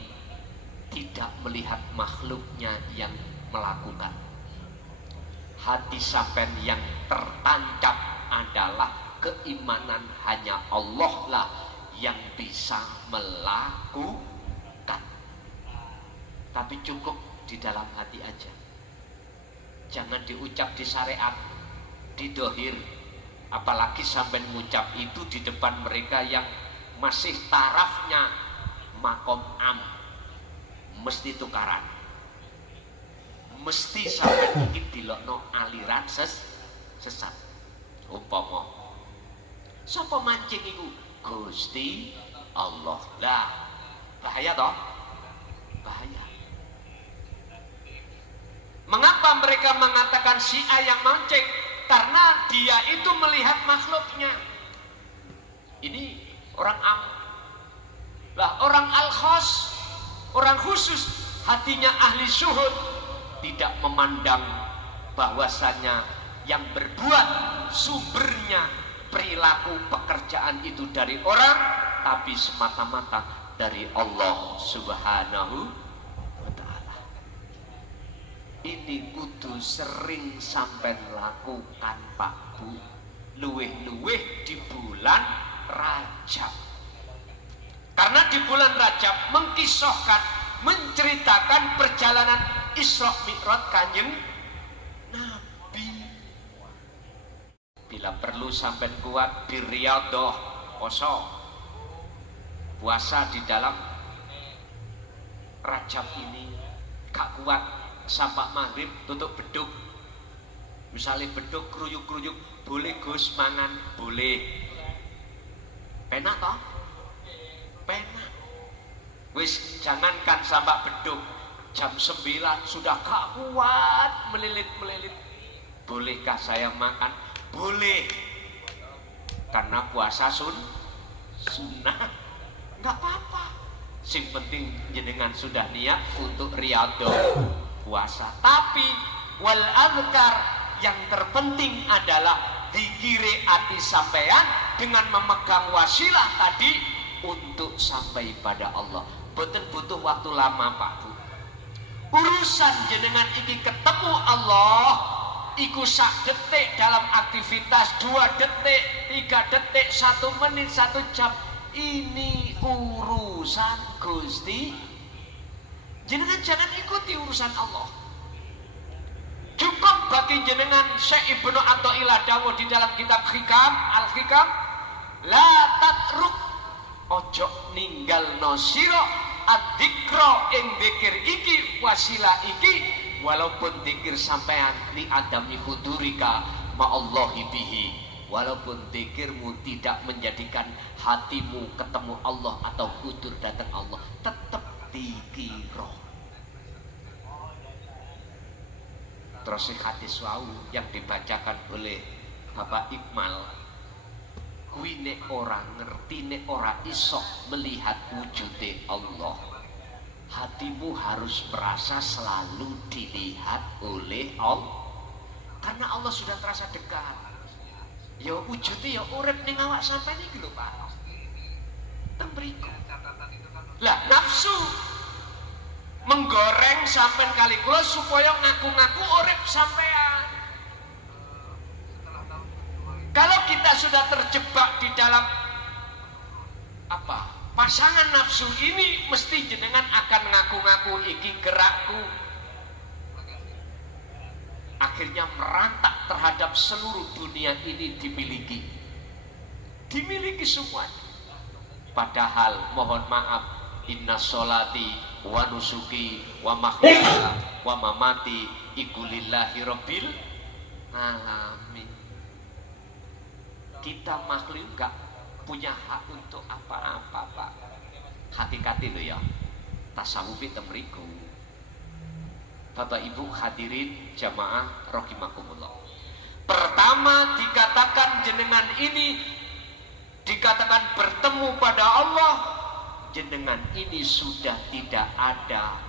tidak melihat makhluknya yang melakukan. Hati sampean yang tertancap adalah keimanan hanya Allah lah yang bisa melakukan. Tapi cukup di dalam hati aja, jangan diucap di syariat, di dohir. Apalagi sampai mengucap itu di depan mereka yang masih tarafnya makom am, mesti tukaran, mesti sampai mungkin dilokno aliran sesat. Umpama sapa mancing iku Gusti Allah, lah bahaya toh, bahaya. Mengapa mereka mengatakan si A yang mancing? Karena dia itu melihat makhluknya. Ini orang am. Lah orang al-khas, orang khusus, hatinya ahli syuhud, tidak memandang bahwasannya yang berbuat sumbernya perilaku pekerjaan itu dari orang, tapi semata-mata dari Allah Subhanahu wa ta'ala. Ini kudu sering sampai lakukan Pak Bu, luweh-luweh di bulan Rajab. Karena di bulan Rajab mengkisahkan, menceritakan perjalanan Isra Mi'raj Kanjeng Nabi. Bila perlu sampai kuat di riyadhah poso, puasa di dalam Rajab ini. Gak kuat sampai maghrib tutup beduk. Misalnya beduk kruyuk-kruyuk, boleh Gus mangan, boleh. Penak toh? Penak. Wis jangankan sampai beduk, jam 9 sudah gak kuat melilit-melilit. Bolehkah saya makan? Boleh. Karena puasa sunnah. Gak apa-apa. Sing penting jenengan sudah niat untuk riyadhah puasa. Tapi wal azkar, yang terpenting adalah dikire ati sampean dengan memegang wasilah tadi untuk sampai pada Allah. Boten butuh waktu lama Pak Bu. Urusan jenengan iki ketemu Allah iku sak detik dalam aktivitas, 2 detik, 3 detik, 1 menit, 1 jam. Ini urusan Gusti. Jenengan jangan ikuti urusan Allah. Cukup bagi jenengan Syekh Ibnu Athaillah dawuh di dalam kitab Hikam, Al-Hikam, la tatruk, ojo ninggalno sira adzikra ing dzikir iki, wasilah iki, walaupun dzikir sampean li adami hudurika ma'allahi bihi, walaupun dzikirmu tidak menjadikan hatimu ketemu Allah atau hudur datang Allah, tetap dikira. Terus hadis wau yang dibacakan oleh Bapak Iqmal Kuwi nek ora ngerti, nek ora iso melihat wujude Allah, hatimu harus merasa selalu dilihat oleh Allah. Karena Allah sudah terasa dekat. Ya wujude ya urip ning awak sampean iki lho Pak. Teng mriku. Lah nafsu menggoreng sampean kali kula supaya ngaku-ngaku urip sampean. Kalau kita sudah terjebak di dalam apa? Pasangan nafsu ini, mesti jenengan akan ngaku-ngaku iki gerakku. Akhirnya merantak terhadap seluruh dunia ini dimiliki semua. Padahal mohon maaf, inna sholati wa nusuki wa mahyaya wa mamati iku lillahi rabbil alamin. Kita makhluk enggak punya hak untuk apa-apa Pak. Hakikati lho ya, tasawufi temriku. Bapak Ibu hadirin jamaah rahimakumullah. Pertama dikatakan jenengan ini dikatakan bertemu pada Allah, jenengan ini sudah tidak ada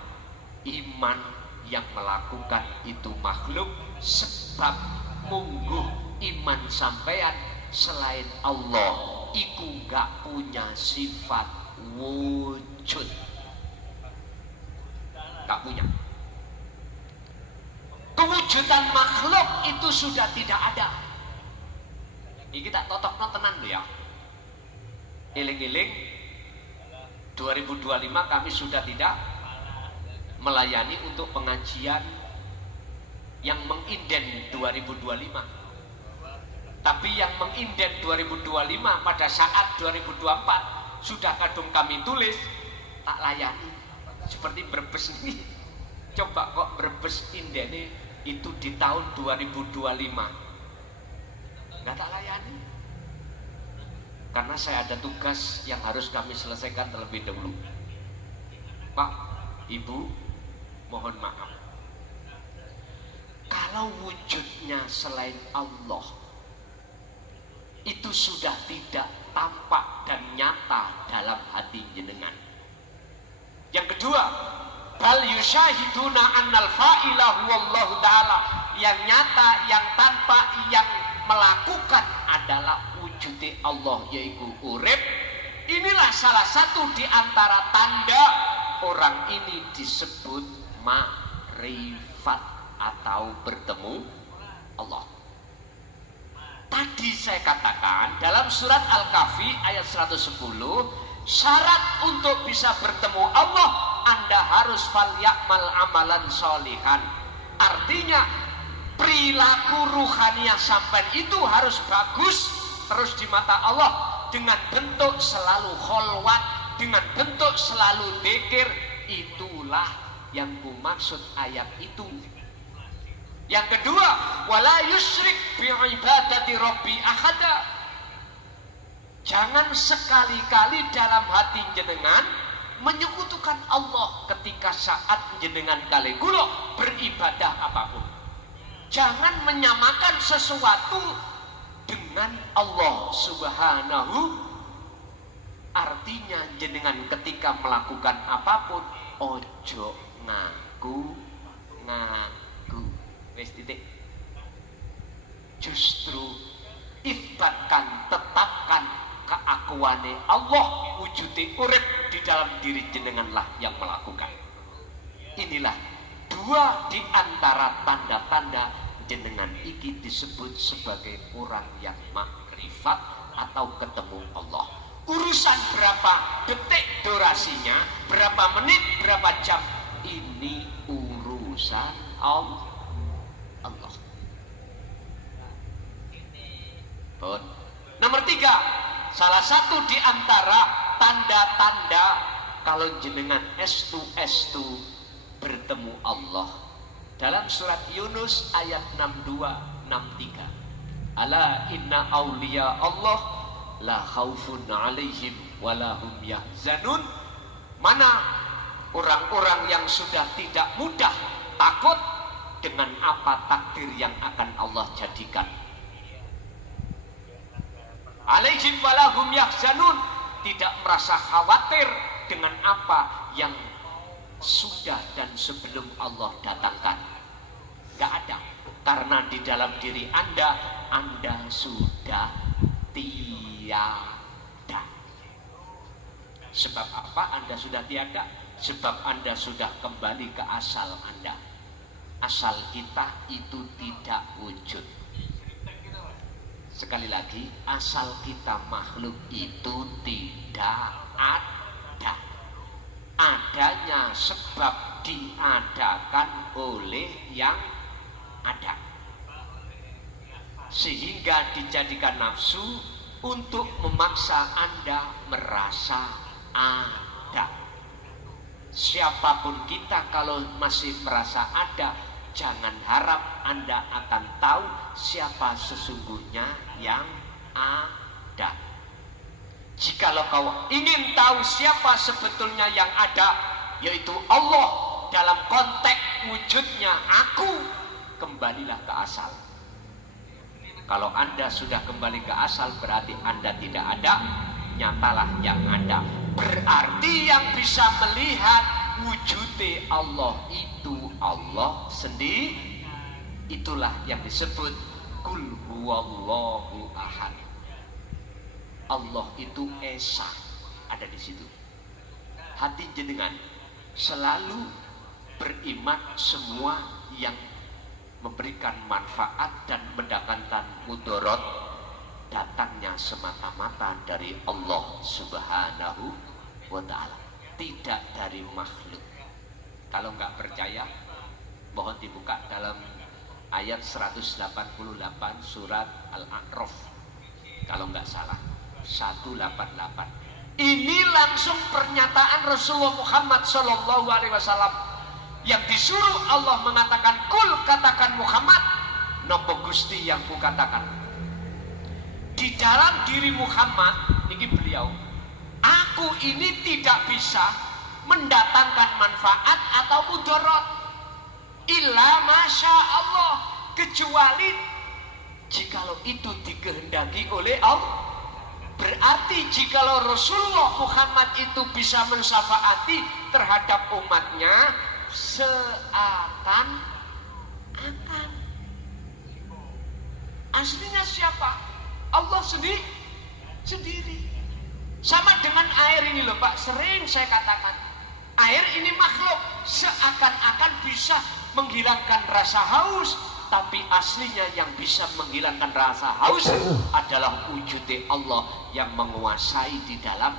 iman yang melakukan itu makhluk, sebab mungguh iman sampean selain Allah iku gak punya sifat wujud, gak punya. Kewujudan makhluk itu sudah tidak ada. Ini kita totok tenan lho ya. Eling-eling 2025 kami sudah tidak melayani untuk pengajian yang menginden 2025. Tapi yang menginden 2025 pada saat 2024 sudah kadung kami tulis tak layani. Seperti Brebes ini. Coba kok Brebes indene itu di tahun 2025 nggak tak layani. Karena saya ada tugas yang harus kami selesaikan terlebih dahulu. Pak, Ibu, mohon maaf. Kalau wujudnya selain Allah itu sudah tidak tampak dan nyata dalam hati jenengan. Yang kedua, bal yusyahiduna annal fa'ila huwallahu ta'ala. Yang nyata, yang tampak, yang melakukan adalah wujudnya Allah, yaitu urip. Inilah salah satu di antara tanda orang ini disebut ma'rifat atau bertemu Allah. Tadi saya katakan dalam surat Al-Kahfi ayat 110, syarat untuk bisa bertemu Allah, Anda harus falyakmal amalan sholihan. Artinya perilaku ruhaniyah sampai itu harus bagus terus di mata Allah, dengan bentuk selalu kholwat, dengan bentuk selalu dzikir. Itulah yang kumaksud ayat itu. Yang kedua, wala yusyrik bi'ibadati rabbi ahada. Jangan sekali-kali dalam hati jenengan menyekutukan Allah ketika saat jenengan kali kula beribadah apapun. Jangan menyamakan sesuatu dengan Allah Subhanahu. Artinya jenengan ketika melakukan apapun ojo ngaku. Wes titik. Justru ibatkan, tetapkan keakuane Allah, wujude urip di dalam diri jenenganlah yang melakukan. Inilah dua di antara tanda-tanda jenengan iki disebut sebagai orang yang makrifat atau ketemu Allah. Urusan berapa detik durasinya, berapa menit, berapa jam, ini urusan Allah. Nomor 3, salah satu di antara tanda-tanda kalau jenengan estu bertemu Allah dalam surat Yunus ayat 62-63. Ala inna awliya Allah la khaufun alaihim walahum yahzanun. Mana orang-orang yang sudah tidak mudah takut dengan apa takdir yang akan Allah jadikan. alaihim walahum yahzanun, tidak merasa khawatir dengan apa yang sudah dan sebelum Allah datangkan. Gak ada, karena di dalam diri Anda sudah tiada. Sebab apa Anda sudah tiada? Sebab Anda sudah kembali ke asal Anda. Asal kita itu tidak wujud. Sekali lagi, asal kita makhluk itu tidak ada. Adanya sebab diadakan oleh yang ada, sehingga dijadikan nafsu untuk memaksa Anda merasa ada. Siapapun kita kalau masih merasa ada, jangan harap Anda akan tahu siapa sesungguhnya yang ada. Jikalau kau ingin tahu siapa sebetulnya yang ada, yaitu Allah dalam konteks wujudnya aku, kembalilah ke asal. Kalau Anda sudah kembali ke asal, berarti Anda tidak ada, nyatalah yang ada. Berarti yang bisa melihat wujudnya Allah itu Allah sendiri. Itulah yang disebut Qul huwallahu ahad. Allah itu esa, ada di situ. Hati jenengan selalu beriman semua yang memberikan manfaat dan mendatangkan mudarat datangnya semata-mata dari Allah Subhanahu wa ta'ala, tidak dari makhluk. Kalau nggak percaya, mohon dibuka dalam ayat 188 surat Al-A'raf, kalau nggak salah 188. Ini langsung pernyataan Rasulullah Muhammad Sallallahu Alaihi Wasallam yang disuruh Allah mengatakan, kul, katakan Muhammad, nopo Gusti yang ku katakan. Di dalam diri Muhammad, ini beliau, aku ini tidak bisa mendatangkan manfaat atau mudarat illa masya Allah, kecuali jikalau itu dikehendaki oleh Allah. Berarti jikalau Rasulullah Muhammad itu bisa mensyafaati terhadap umatnya, seakan-akan aslinya siapa? Allah sendiri. Sama dengan air ini loh Pak, sering saya katakan, air ini makhluk, seakan-akan bisa menghilangkan rasa haus, tapi aslinya yang bisa menghilangkan rasa haus adalah wujudnya Allah yang menguasai di dalam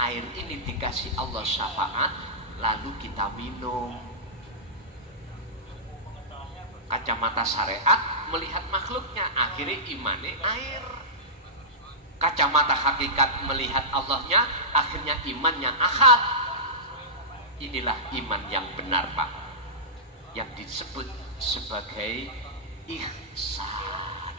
air ini. Dikasih Allah syafaat, lalu kita minum. Kacamata syariat melihat makhluknya, akhirnya imannya air. Kacamata hakikat melihat Allahnya, akhirnya imannya ahad. Inilah iman yang benar Pak, yang disebut sebagai ihsan.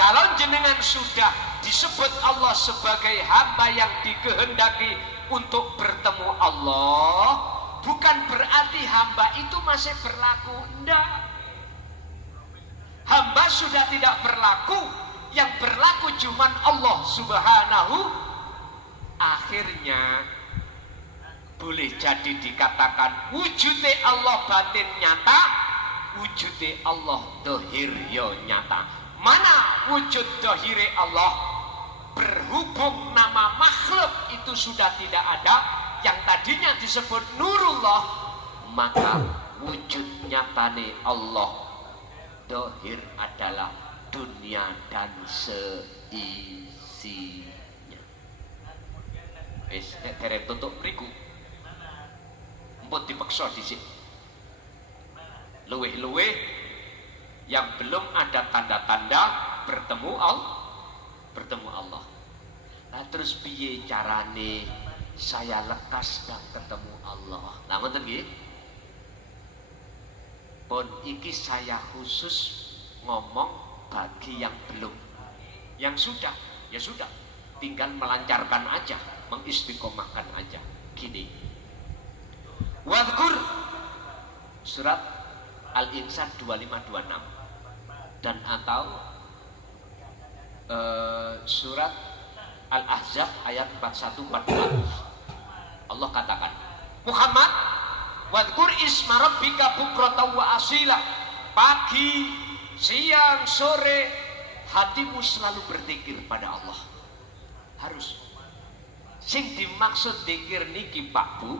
Kalau jenengan sudah disebut Allah sebagai hamba yang dikehendaki untuk bertemu Allah, bukan berarti hamba itu masih berlaku. Tidak, hamba sudah tidak berlaku, yang berlaku cuman Allah Subhanahu. Akhirnya boleh jadi dikatakan wujudnya Allah batin nyata, wujudnya Allah dohir yo nyata. Mana wujud dohire Allah? Berhubung nama makhluk itu sudah tidak ada, yang tadinya disebut Nurullah, maka wujud nyatane Allah dohir adalah dunia dan seisinya. Terep tutup beriku empun dipeksa dhisik. Luweh-luweh yang belum ada tanda-tanda bertemu Allah. Nah, terus piye carane saya lekas dan ketemu Allah? Lah ngoten nggih. Pun iki saya khusus ngomong bagi yang belum. Yang sudah, ya sudah, tinggal melancarkan aja, mengistiqomahkan aja. Gini. Wadhkur surat Al-Insan 2526 dan atau Surat Al-Ahzab ayat 41-42. Allah katakan, Muhammad, wadkur isma rabbika bukratan wa asila. Pagi, siang, sore, hatimu selalu berzikir pada Allah. Harus. Sing dimaksud zikir niki Pak Bu,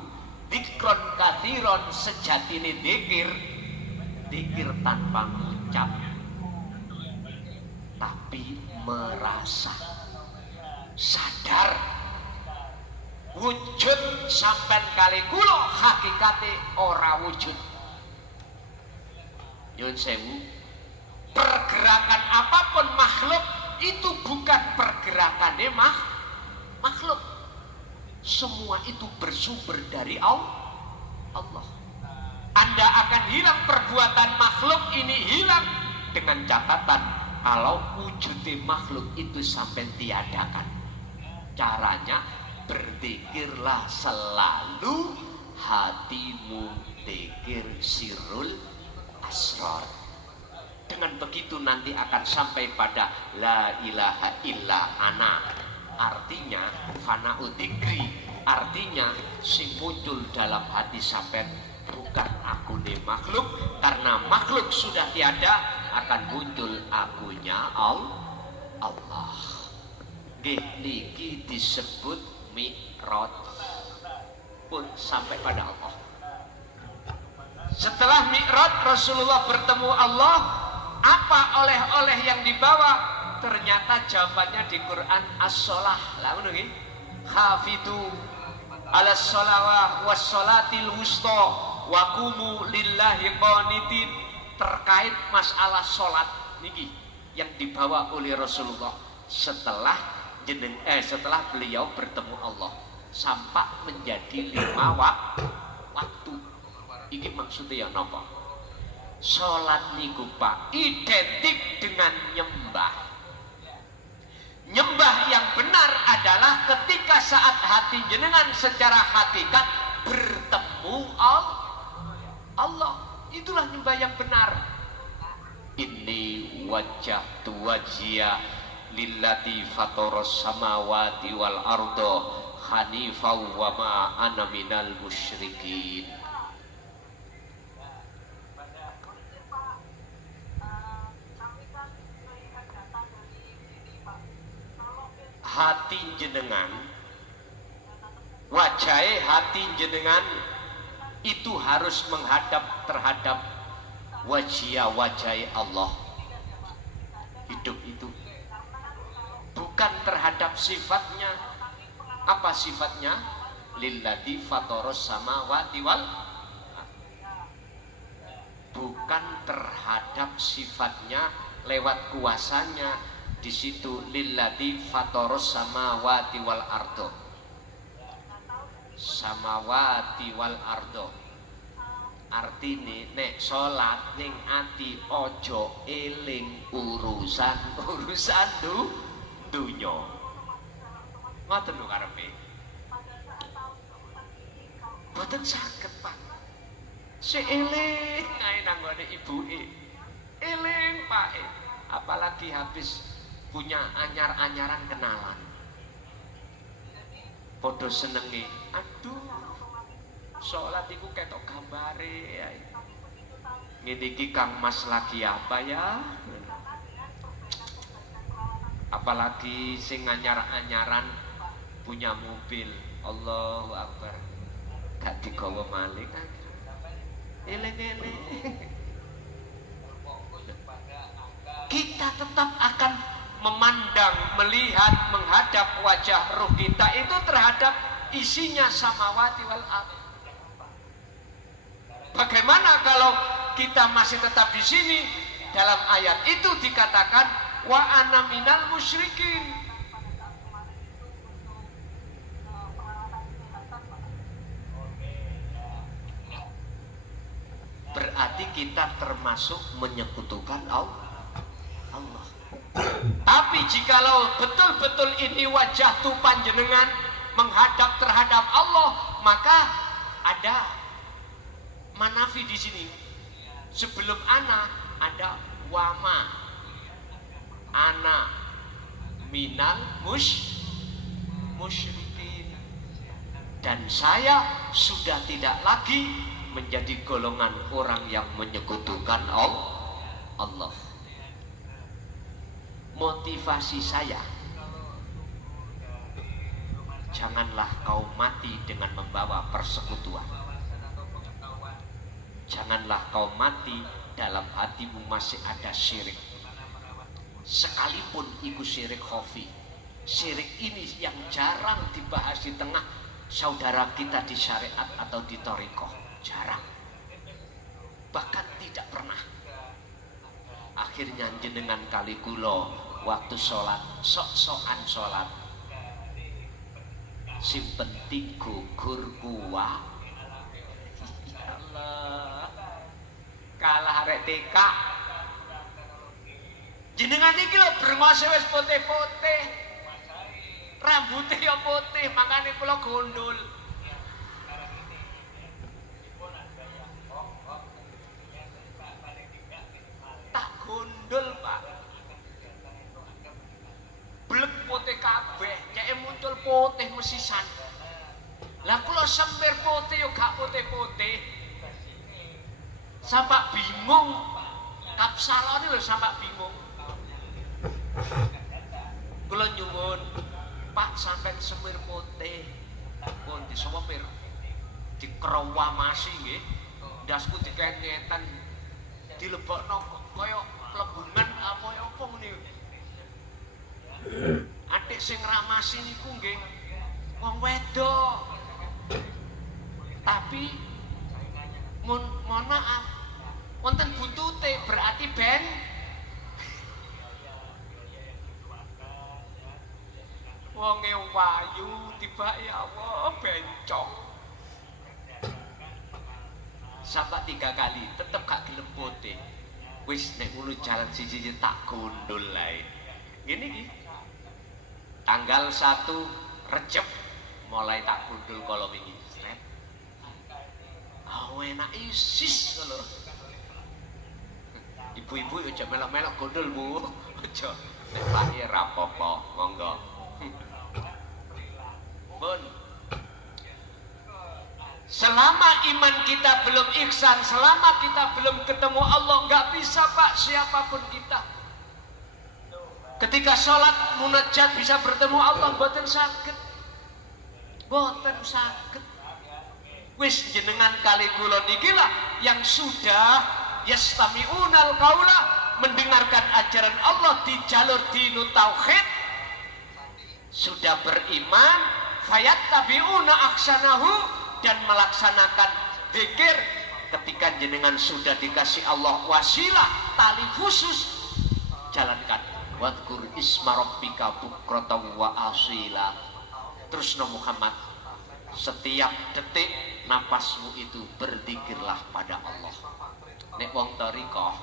dzikron kathiron, sejatine zikir, zikir tanpa mengucap, tapi merasa, sadar, wujud sampai kali kulo hakikate ora wujud. Nyun sewu, pergerakan apapun makhluk itu bukan pergerakannya makhluk. Semua itu bersumber dari Allah. Anda akan hilang perbuatan makhluk ini, hilang dengan catatan kalau wujudnya makhluk itu sampai tiadakan. Caranya berzikirlah selalu, hatimu zikir sirrul asrar. Dengan begitu nanti akan sampai pada la ilaha illa ana. Artinya fana utikri, artinya sing muncul dalam hati sampai bukan aku nih makhluk, karena makhluk sudah tiada, akan muncul akunya Allah. Niki disebut mi'raj, pun sampai pada Allah. Setelah mi'raj Rasulullah bertemu Allah, apa oleh-oleh yang dibawa? Ternyata jawabannya di Quran as-sholah. Lah ngono nggih. Hafidu ala sholawah was sholatil wusta wa qumu lillahi qanitin. Terkait masalah sholat niki yang dibawa oleh Rasulullah setelah beliau bertemu Allah, sampai menjadi 5 waktu. Iki maksudnya ya napa? Sholat niku Pak identik dengan nyembah. Nyembah yang benar adalah ketika saat hati jenengan secara hakikat bertemu Allah. Itulah nyembah yang benar. Inni wajjahtu wajhiya lillati fataras samawati wal arda hanifan wa ma ana minal musyrikin. Hati jenengan, wajah hati jenengan itu harus menghadap terhadap wajah Allah. Hidup itu bukan terhadap sifatnya. Apa sifatnya? Lillati fataras samawati wal, bukan terhadap sifatnya lewat kuasanya. Di situ lillati fataras samawati wal ardo, samawati wal ardo. Artine nek salat ning ati ojo eling urusan dunya. Ngoten lho karepe. Boten saged Pak. Sik eling ae nang ngene ibuke. Eling Pak. Apalagi habis punya anyar-anyaran kenalan, podo senengi, aduh sholat iku ketok gambare ngene iki Kang Mas lagi apa ya, apalagi sing anyar-anyaran punya mobil, Allahu Akbar, gak digawa malih kan, eling-eling. Kita tetap akan memandang, melihat, menghadap wajah ruh kita itu terhadap isinya samawati wal ardh. Bagaimana kalau kita masih tetap di sini? Dalam ayat itu dikatakan wa ana minal musyrikin. Berarti kita termasuk menyekutukan Allah. Tapi jikalau betul-betul ini wajah tu panjenengan menghadap terhadap Allah, maka ada manafi di sini. Sebelum ana ada wama, ana, minal musyrikin. Dan saya sudah tidak lagi menjadi golongan orang yang menyekutukan Allah. Motivasi saya, janganlah kau mati dengan membawa persekutuan. Janganlah kau mati dalam hatimu masih ada syirik. Sekalipun itu syirik khafi. Syirik ini yang jarang dibahas di tengah saudara kita di syariat atau di thariqah. Jarang. Bahkan tidak pernah. Akhirnya jenengan kali kula waktu sholat, sok-sokan sholat. Sing penting gugur kuah. Ya Allah. Kalah arek TK. Jenengan iki lho brengose wis putih-putih. Rambutnya ya putih, makanya kula gondol. Tak gondol, Pak. Blek putih kabeh, cek muncul putih mesisan. Lah kula sempir putih yo gak putih-putih. Sampai bingung. Kapsalane lho sampai bingung. Kula nyuwun, Pak sampai semir putih pun disopir dikerawamasi nggih, ndasku dikenyetan dilebokno kaya klebungan apa ya apa ngene. Adik sing ngramasi niku nggih wong wedok. Tapi mohon maaf wonten buntute berarti ben wonge wayu tiba ya Allah bencong. Sampai 3 kali tetep gak gelem putih. Wis nek ngono jalan siji tak gondol lae. Ngene iki. Tanggal 1 Recep mulai tak gondol kala wingi. Stret. Enak isis lho. Ibu-ibu aja melok-melok gondol, Bu. Aja. Nek Pak ya rapopo, monggo. Pun selama iman kita belum ihsan, selama kita belum ketemu Allah, nggak bisa Pak siapapun kita. Ketika sholat munajat bisa bertemu Allah, boten sakit, boten sakit. Wis jenengan kali kula nikilah yang sudah yastami'unal qaula, mendengarkan ajaran Allah di jalur dinu tauhid, sudah beriman, fayattabi'una aksanahu, dan melaksanakan zikir. Ketika jenengan sudah dikasih Allah wasilah, tali khusus, jalankan. Wadkur isma rabbika bukratan wa asila. Terus Muhammad, setiap detik napasmu itu berzikirlah pada Allah. Nek wong thariqah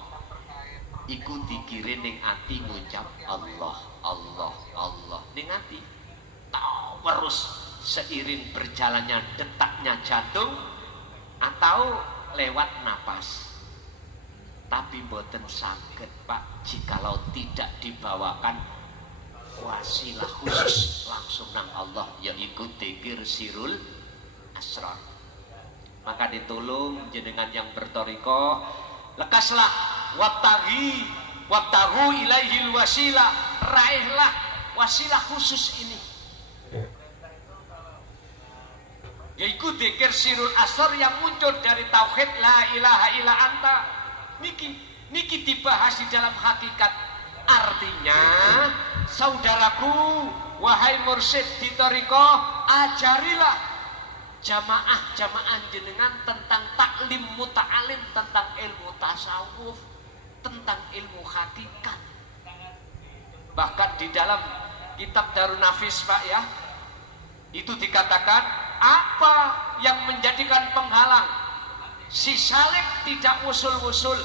iku dikire ning ati ngucap Allah, Allah, Allah ning ati. Terus seiring berjalannya detaknya jantung atau lewat napas. Tapi mboten saged Pak jikalau tidak dibawakan wasilah khusus langsung nang Allah, yaitu dzikir sirul asrar. Maka ditulung jenengan yang berthariqah, lekaslah wabtaghu ilaihil wasilah, raihlah wasilah khusus ini, yaitu dzikir sirul asrar yang muncul dari tauhid la ilaha illa anta. Niki dibahas di dalam hakikat. Artinya, saudaraku, wahai mursyid di thariqah, ajarilah jamaah jenengan tentang taklim muta'alim, tentang ilmu tasawuf, tentang ilmu hakikat. Bahkan di dalam kitab Darun Nafis Pak ya, itu dikatakan apa yang menjadikan penghalang si salik tidak usul-usul,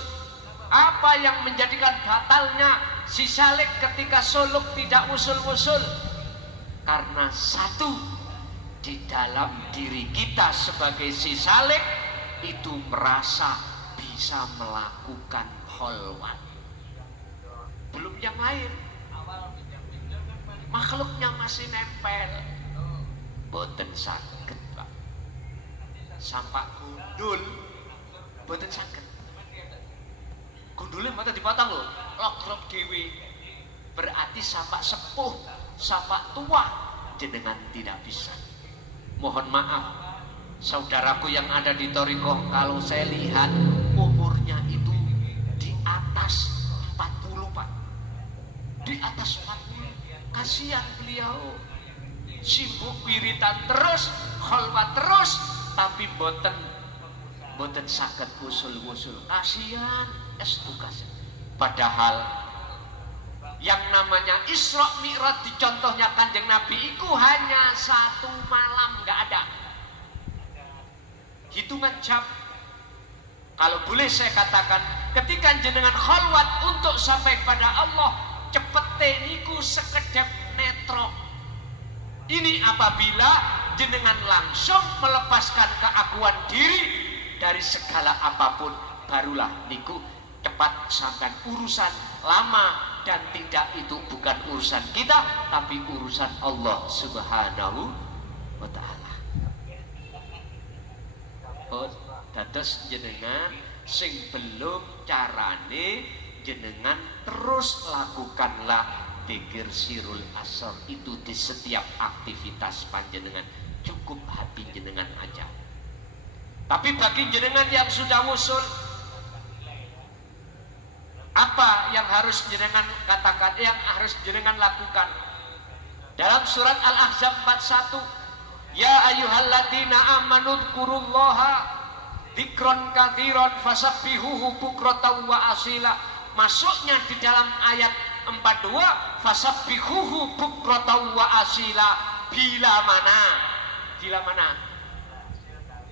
apa yang menjadikan batalnya si salik ketika suluk tidak usul-usul? Karena satu, di dalam diri kita sebagai si salik itu merasa bisa melakukan kholwat, belum yang lain. makhluknya masih nempel. Boten saged, Pak. Sampak gundul boten saged. Gundule mboten dipotong lho, logrok dhewe. Berarti sampak sepuh, sampak tua jenengan tidak bisa. Mohon maaf, saudaraku yang ada di Thariqah, kalau saya lihat umurnya itu di atas 40, Pak. Di atas 40. Kasihan beliau. Sibuk wiritan terus, kholwat terus, tapi boten saged usul-usul. Kasihan tugas. Padahal yang namanya Isra Mi'raj di contohnya Kanjeng Nabi itu hanya 1 malam, nggak ada hitungan jam. Kalau boleh saya katakan, ketika jenengan kholwat untuk sampai pada Allah, cepete niku sekedap netro. Ini apabila jenengan langsung melepaskan keakuan diri dari segala apapun, barulah niku cepat sampai urusan lama, dan tidak itu bukan urusan kita tapi urusan Allah Subhanahu wa ta'ala. Oh, dados jenengan sing belum carane jenengan terus lakukanlah dzikir sirul asar itu di setiap aktivitas panjenengan. Cukup hati jenengan aja. Tapi bagi jenengan yang sudah wusul, apa yang harus jenengan katakan, yang harus jenengan lakukan? Dalam surat Al-Ahzab 41, ya ayyuhalladzina amanu dzkurullaha dzikron katsiran fasabbihuhu bukratan wa asila. Masuknya di dalam ayat 42, fasabbihuhu bukratan wa asila. Bila mana? Bila mana?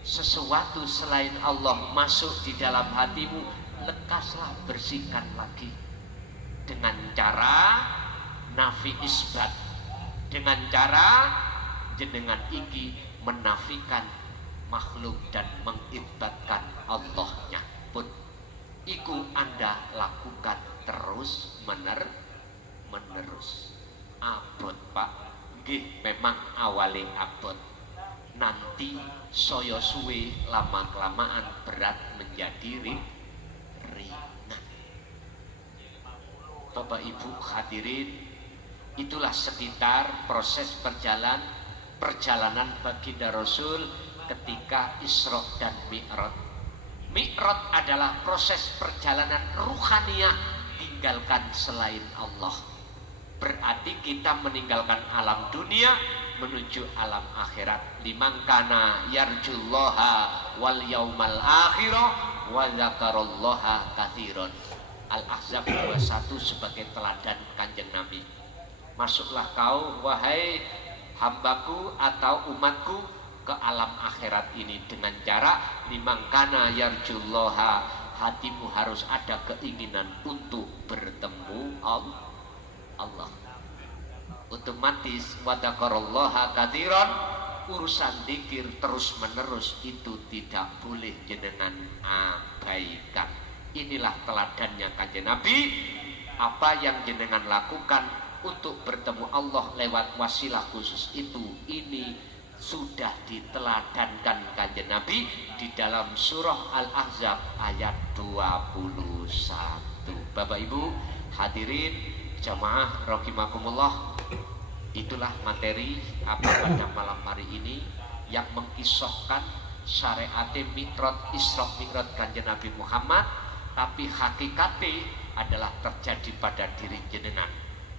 Sesuatu selain Allah masuk di dalam hatimu, lekaslah, bersihkan lagi dengan cara nafi isbat, dengan cara jenengan iki menafikan makhluk dan mengibatkan Allahnya pun. Iku Anda lakukan terus menerus. Abot, Pak. Nggih, memang awale abot. Nanti soyo suwe lama-kelamaan berat menjadi ringan. Bapak Ibu hadirin, itulah sekitar proses perjalanan baginda Rasul ketika Isra dan Mi'raj. Mi'raj adalah proses perjalanan ruhaniyah, tinggalkan selain Allah. Berarti kita meninggalkan alam dunia menuju alam akhirat. Liman kana yarjullaha wal yaumal akhirah wa dzakarallaha katsiran. Al-Ahzab 21 sebagai teladan Kanjeng Nabi. Masuklah kau wahai hambaku atau umatku ke alam akhirat ini dengan cara liman kana yarjullaha, hatimu harus ada keinginan untuk bertemu Allah. Otomatis wa dzakarallaha katsiran, urusan zikir terus menerus itu tidak boleh jenengan abaikan. Inilah teladannya Kanjeng Nabi. Apa yang jenengan lakukan untuk bertemu Allah lewat wasilah khusus itu, ini sudah diteladankan Kanjeng Nabi di dalam surah Al-Ahzab ayat 21. Bapak Ibu hadirin jamaah rahimakumullah, itulah materi apa pada malam hari ini yang mengkisahkan syariat Mi'raj, Isra Mi'raj Kanjeng Nabi Muhammad, tapi hakikatnya adalah terjadi pada diri jenengan.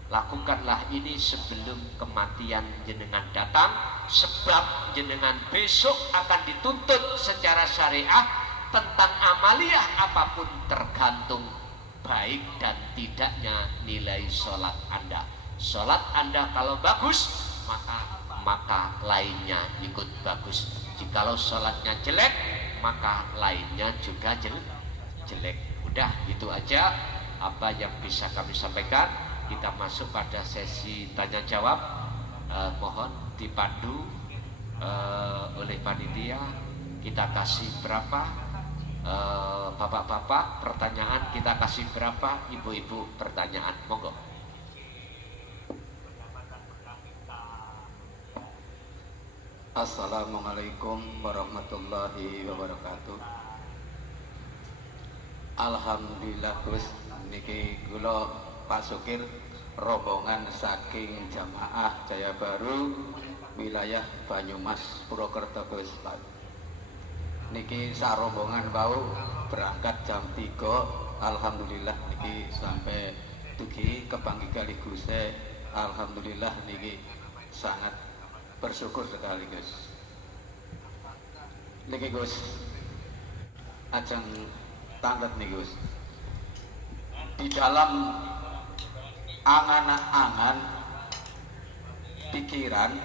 Lakukanlah ini sebelum kematian jenengan datang, sebab jenengan besok akan dituntut secara syariah tentang amaliyah apapun, tergantung baik dan tidaknya nilai sholat Anda. Sholat Anda kalau bagus, maka lainnya ikut bagus. Jikalau sholatnya jelek, maka lainnya juga jelek. Udah, itu aja apa yang bisa kami sampaikan. Kita masuk pada sesi tanya jawab. Mohon dipandu oleh panitia. Kita kasih berapa bapak-bapak pertanyaan, kita kasih berapa ibu-ibu pertanyaan, monggo. Assalamualaikum warahmatullahi wabarakatuh. Alhamdulillah Gus, niki kula Pak Sukir rombongan saking jamaah Jaya Baru wilayah Banyumas Purwokerto Gus. Niki sak rombongan bau berangkat jam 3. Alhamdulillah niki sampai dugi kepanggi kali Guse. Alhamdulillah niki sangat bersyukur sekali Gus. Niki Gus, ajeng tanglet nih Gus. Di dalam angan-angan pikiran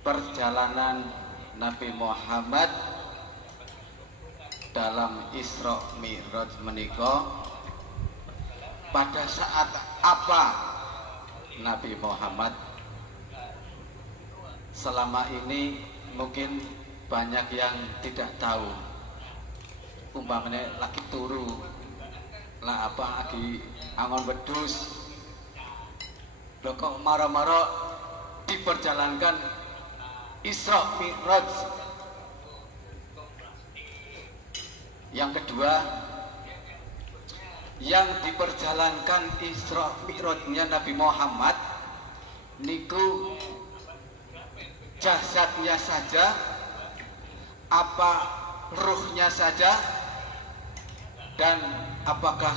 perjalanan Nabi Muhammad dalam Isra Mi'raj menika, pada saat apa Nabi Muhammad selama ini mungkin banyak yang tidak tahu. Umpamanya lagi turu lah apa lagi angon wedhus, lho kok maro-maro diperjalankan Isra Mi'raj. Yang kedua, yang diperjalankan Isra Mi'rajnya Nabi Muhammad niku jasadnya saja apa ruhnya saja, dan apakah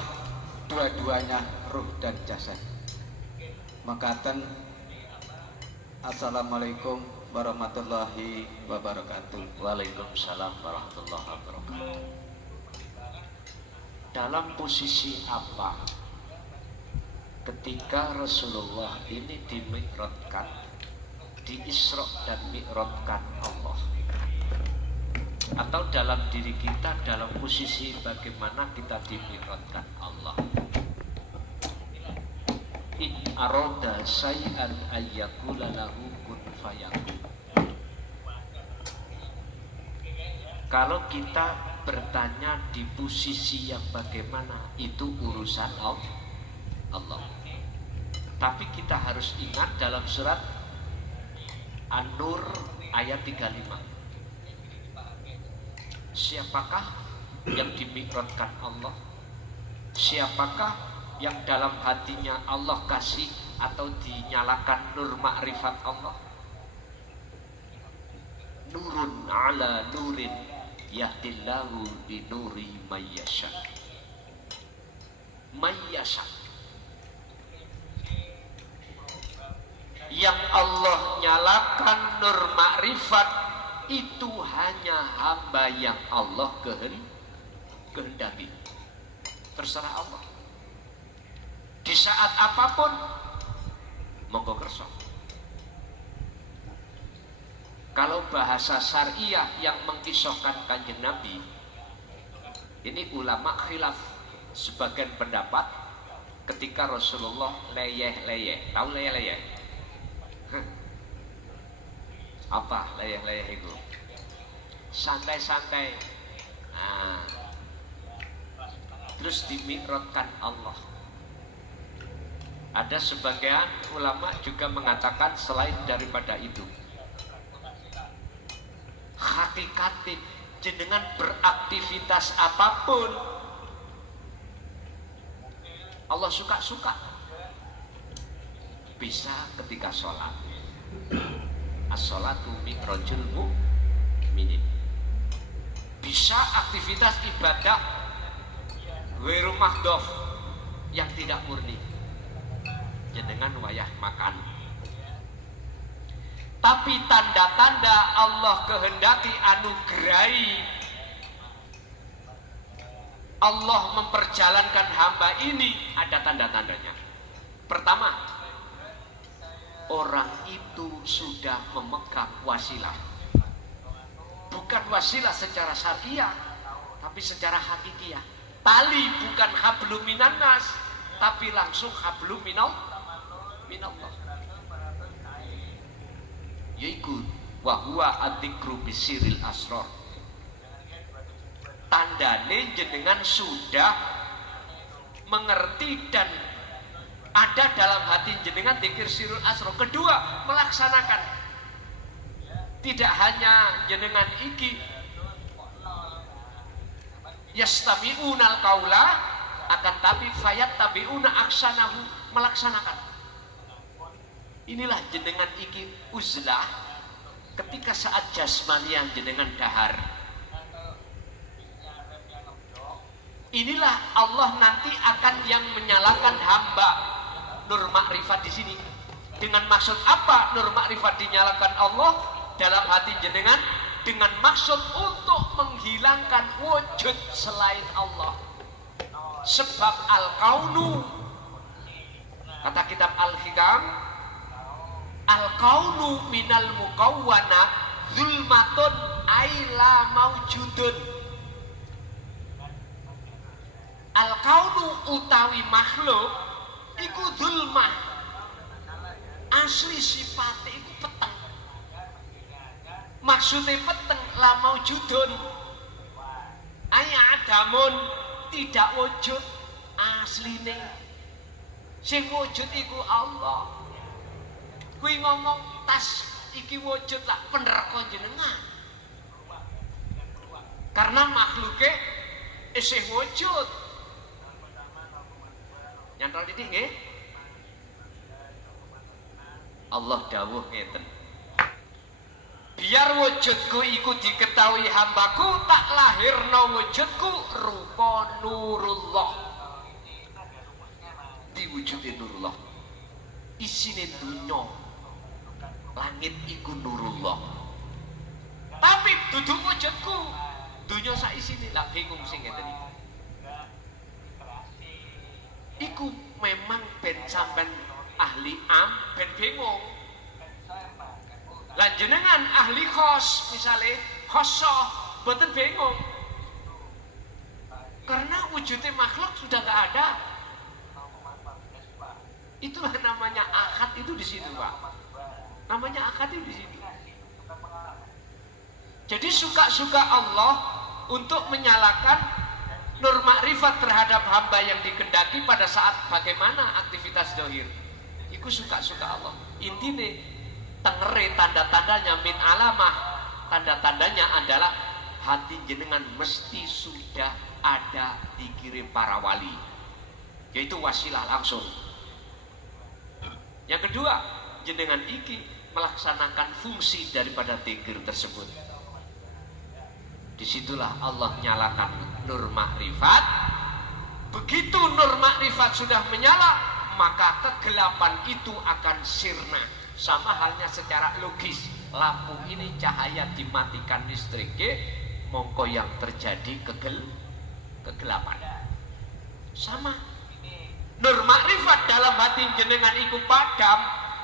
dua-duanya ruh dan jasad? Makaten Assalamualaikum warahmatullahi wabarakatuh. Waalaikumsalam warahmatullahi wabarakatuh. Dalam posisi apa ketika Rasulullah ini dimi'rajkan, di-Isra dan Mi'rajkan Allah, atau dalam diri kita dalam posisi bagaimana kita dimi'rajkan Allah? In arada syai'an ayyakula lahu kun fayakun. Kalau kita bertanya di posisi yang bagaimana, itu urusan Allah. Tapi kita harus ingat dalam surat An-Nur ayat 35. Siapakah yang dimi'rajkan Allah? Siapakah yang dalam hatinya Allah kasih atau dinyalakan nur ma'rifat Allah? Nurun ala nurin yahdillahu li nuri mayyasha. Mayyasha. Yang Allah nyalakan nur ma'rifat itu hanya hamba yang Allah kehendaki. Terserah Allah. Di saat apapun monggo kersa. Kalau bahasa syariah yang mengkisahkan Kanjeng Nabi, ini ulama khilaf. Sebagian pendapat ketika Rasulullah leyeh-leyeh. Tahu leyeh-leyeh? Apa leyeh-leyeh itu? Santai-santai. Nah, terus dimi'rajkan Allah. Ada sebagian ulama juga mengatakan selain daripada itu, hakikatnya jenengan beraktivitas apapun Allah suka-suka. Bisa ketika sholat, as-sholatu mi'rajul mu'minin. Bisa aktivitas ibadah ghairu mahdhaf yang tidak murni, jenengan wayah makan. Tapi tanda-tanda Allah kehendaki anugerai, Allah memperjalankan hamba ini, ada tanda-tandanya. Pertama, orang itu sudah memegang wasilah. Bukan wasilah secara syariah, tapi secara hakikiah. Tali bukan hablum minan nas, tapi langsung hablum minallah. Yaitu wahwa adzikru bisiril asrar. Tandane jenengan sudah mengerti dan ada dalam hati jenengan dzikir sirul asrar. Kedua, melaksanakan. Tidak hanya jenengan iki yastami'unal qaula, akan tapi fayattabi'una aksanahu, melaksanakan. Inilah jenengan iki uzlah ketika saat jasmanian jenengan dahar. Inilah Allah nanti akan yang menyalakan hamba nur makrifat di sini. Dengan maksud apa nur makrifat dinyalakan Allah dalam hati jenengan? Dengan maksud untuk menghilangkan wujud selain Allah. Sebab al-kaunu, kata kitab Al-Hikam, al-kaunu minal mukawwana zulmatun aila maujudun. Al-kaunu utawi makhluk iku zulmah, asli sifatnya iku peteng. Maksudnya peteng la maujudun, aya adamun, tidak wujud asline. Sing wujud iku Allah. Kuwi ngomong tas iki wujud lah penerko jenengan. Karena makhluknya isih wujud. Nyantol titik nggih? Allah dawuh ngeten. Biar wujudku iku diketahui hambaku, tak lahirno wujudku rupa nurullah. Diwujudin nurullah. Isine dunya, langit iku nurullah. Tapi duduk wujudku, dunya sak isine lah bingung sing ngeten iki. Iku memang ben sampean ahli am ben bingung. Lan jenengan ahli khos misalnya khosoh boten bingung. Karena wujudnya makhluk sudah gak ada. Itulah namanya akad itu di situ, Pak. Namanya akad itu di situ. Jadi suka-suka Allah untuk menyalakan nur makrifat terhadap hamba yang dikendaki pada saat bagaimana aktivitas dohir. Iku suka-suka Allah. Intinya tengere tanda-tandanya min alamah, tanda-tandanya adalah hati jenengan mesti sudah ada dikirim para wali, yaitu wasilah langsung. Yang kedua, jenengan iki melaksanakan fungsi daripada zikir tersebut. Disitulah Allah nyalakan nur makrifat. Begitu nur makrifat sudah menyala, maka kegelapan itu akan sirna. Sama halnya secara logis, lampu ini cahaya dimatikan listriknya, mongko yang terjadi kegelapan. Sama. Nur makrifat dalam hati jenengan iku padam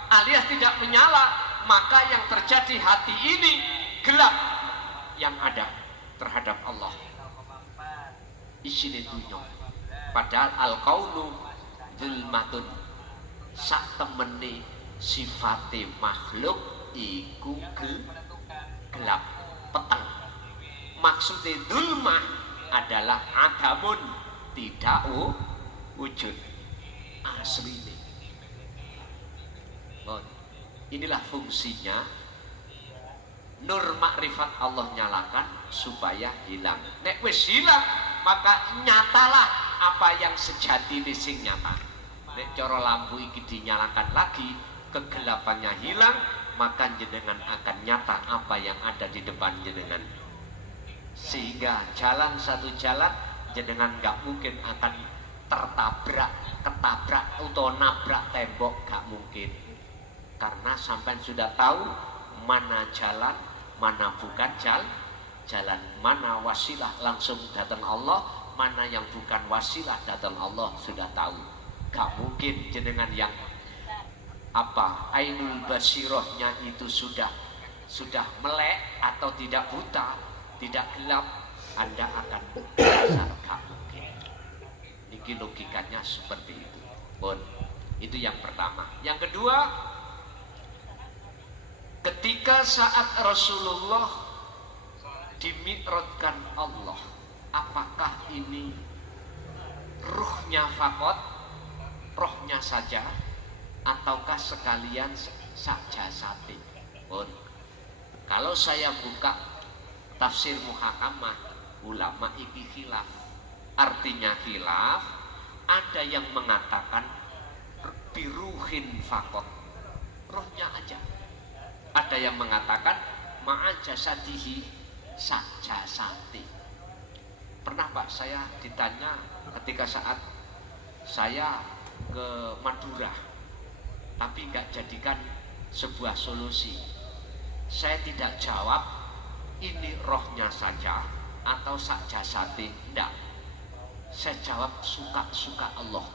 alias tidak menyala, maka yang terjadi hati ini gelap yang ada terhadap Allah. Isine dunya. Padahal al-kaunu zulmatun, sak temene sifate makhluk iku gelap, peteng. Maksudnya zulmah adalah adamun, tidak wujud asli. Inilah fungsinya nur makrifat Allah nyalakan supaya hilang. Nek wis hilang, maka nyatalah apa yang sejati sing nyata. Nek cara lampu iki dinyalakan lagi, kegelapannya hilang, maka jenengan akan nyata apa yang ada di depan jenengan. Sehingga jalan satu jalan jenengan gak mungkin akan tertabrak, ketabrak atau nabrak tembok, gak mungkin. Karena sampai sudah tahu mana jalan, mana bukan jalan, mana wasilah langsung datang Allah, mana yang bukan wasilah datang Allah, sudah tahu. Gak mungkin jenengan yang ainul basirohnya itu sudah melek atau tidak buta, tidak gelap, Anda akan dasar gak mungkin. Ini logikanya seperti itu. Bon, itu yang pertama. Yang kedua, ketika saat Rasulullah dimi'rajkan Allah, apakah ini ruhnya fakot, rohnya saja, ataukah sekalian sak jasate? Kalau Kalau saya buka tafsir muhakamah, ulama iki khilaf. Artinya khilaf, ada yang mengatakan biruhin fakot, rohnya aja. Ada yang mengatakan ma'a jasadihi sajasati. Pernah Pak saya ditanya ketika saat saya ke Madura, tapi nggak jadikan sebuah solusi. Saya tidak jawab ini rohnya saja atau sajasati, enggak. Saya jawab suka-suka Allah.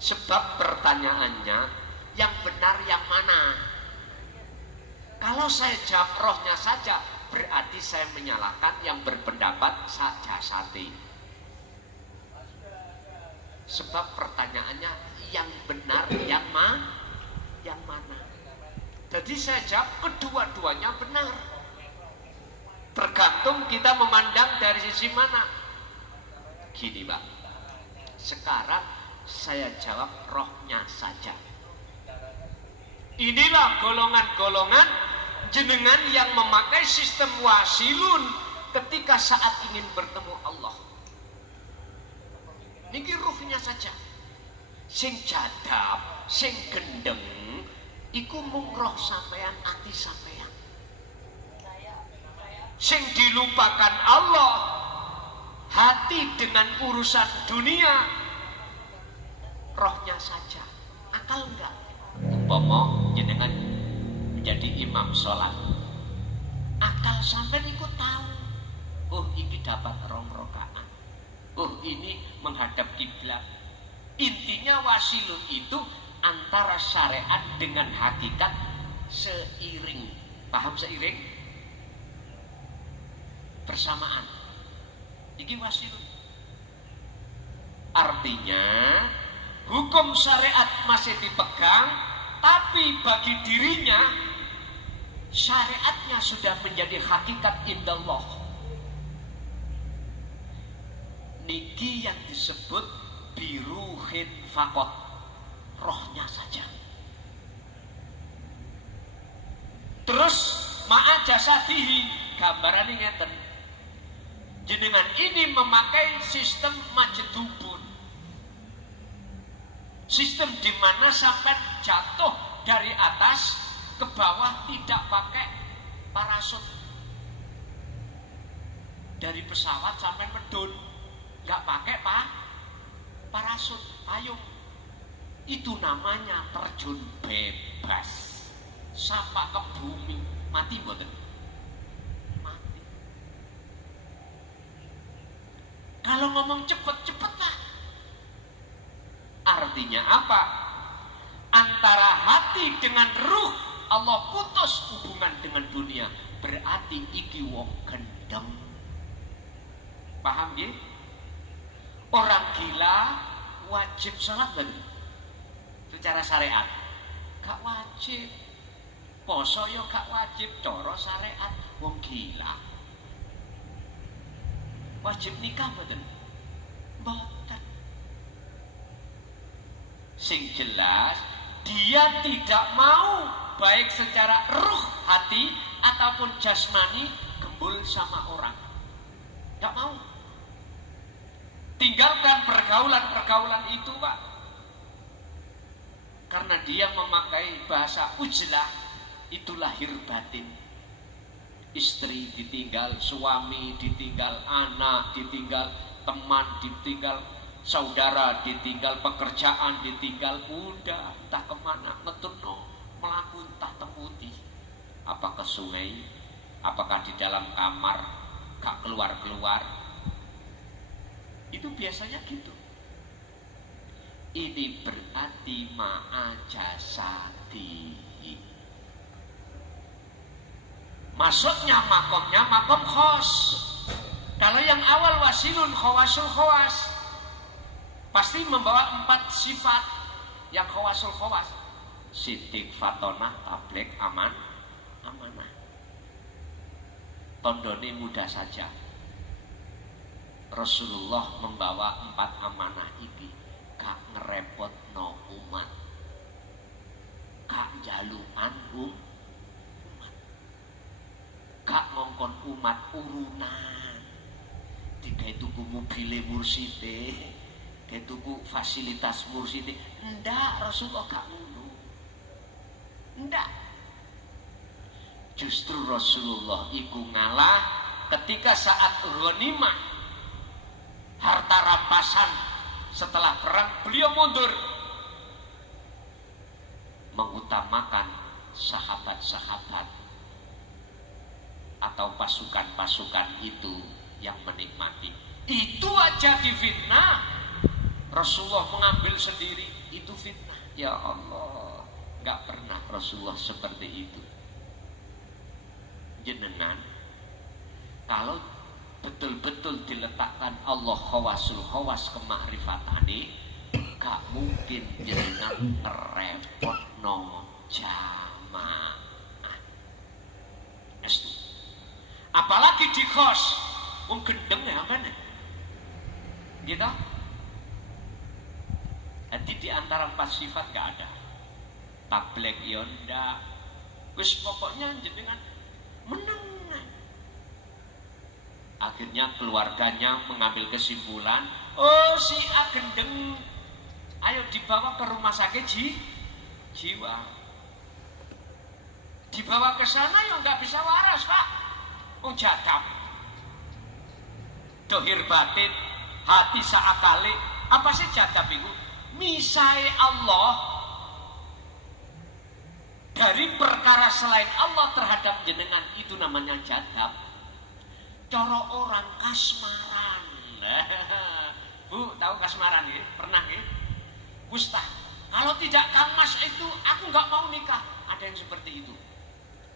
Sebab pertanyaannya yang benar yang mana? Kalau saya jawab rohnya saja, berarti saya menyalahkan yang berpendapat sajasati. Sebab pertanyaannya yang benar yang mana? Jadi saya jawab kedua-duanya benar. Tergantung kita memandang dari sisi mana. Gini Pak, sekarang saya jawab rohnya saja. Inilah golongan-golongan jenengan yang memakai sistem wasilun ketika saat ingin bertemu Allah. Niki ruhnya saja. Sing jadab, sing gendeng, iku mung roh sampean, ati sampean. Sing dilupakan Allah, hati dengan urusan dunia, rohnya saja. Akal enggak? Umpama jenengan menjadi imam sholat, akal sampean ikut tahu, oh ini dapat rong rakaat, oh ini menghadap kiblat. Intinya wasilun itu antara syariat dengan hakikat seiring. Paham seiring? Bersamaan. Ini wasilun. Artinya hukum syariat masih dipegang, tapi bagi dirinya syariatnya sudah menjadi hakikat indallah. Niki yang disebut biruhin fakot, rohnya saja. Terus ma'a jasadihi, gambaran ini ngeten. Jenengan ini memakai sistem majdubun, sistem di mana sampai jatuh dari atas ke bawah tidak pakai parasut. Dari pesawat sampai medun nggak pakai parasut, payung. Itu namanya terjun bebas, sampai ke bumi. Mati mboten? Mati. Kalau ngomong cepet lah. Artinya apa? Antara hati dengan ruh Allah putus hubungan dengan dunia, berarti iki wong gendeng. Paham ya? Orang gila wajib sholat betul secara syariat? Gak wajib. Poso yo gak wajib cara syariat. Wong gila wajib nikah betul? Mboten. Sing jelas dia tidak mau baik secara ruh hati ataupun jasmani gembul sama orang. Gak mau. Tinggalkan pergaulan-pergaulan itu Pak. Karena dia memakai bahasa ujlah, itu lahir batin. Istri ditinggal, suami ditinggal, anak ditinggal, teman ditinggal, saudara ditinggal, pekerjaan ditinggal, udah entah kemana, ngeturno, melaku entah temuti. Apa ke sungai, apakah di dalam kamar, gak keluar-keluar. Itu biasanya gitu. Ini berarti ma'a jasadi. Maksudnya makomnya makom khos. Kalau yang awal wasilun khawasul khawas, pasti membawa 4 sifat yang khawasul khawas. Sidik, fatonah, tablek, amanah. Tondone mudah saja. Rasulullah membawa 4 amanah iki, gak ngerepotno umat, gak jaluan umat. ngongkon umat urunan. Digawe tuku mobile mursite, gawe tuku fasilitas mursite. Ndak, Rasulullah gak ngono. Ndak. Justru Rasulullah iku ngalah ketika saat ghanimah, harta rampasan setelah perang, beliau mundur, mengutamakan sahabat-sahabat atau pasukan-pasukan itu yang menikmati. Itu aja difitnah. Rasulullah mengambil sendiri, itu fitnah. Ya Allah, nggak pernah Rasulullah seperti itu. Jenengan kalau betul-betul diletakkan Allah khawasul khawas kema'rifatani, gak mungkin jenengan repot no jamaah. Apalagi di kos, gendeng ya apa nih? Gitu? Nanti di antara 4 sifat gak ada. Tablek yonda, wis pokoknya jenengan menang. Akhirnya keluarganya mengambil kesimpulan, oh si A gendeng, ayo dibawa ke rumah sakit jiwa. Dibawa ke sana ya nggak bisa waras pak, jadab. Dohir batin, hati saakali, apa sih jadab itu? Misai Allah dari perkara selain Allah terhadap jenengan, itu namanya jadab. Coro orang kasmaran. Bu, tahu kasmaran ya? Pernah ya? Ustaz, kalau tidak Kang Mas itu aku nggak mau nikah. Ada yang seperti itu.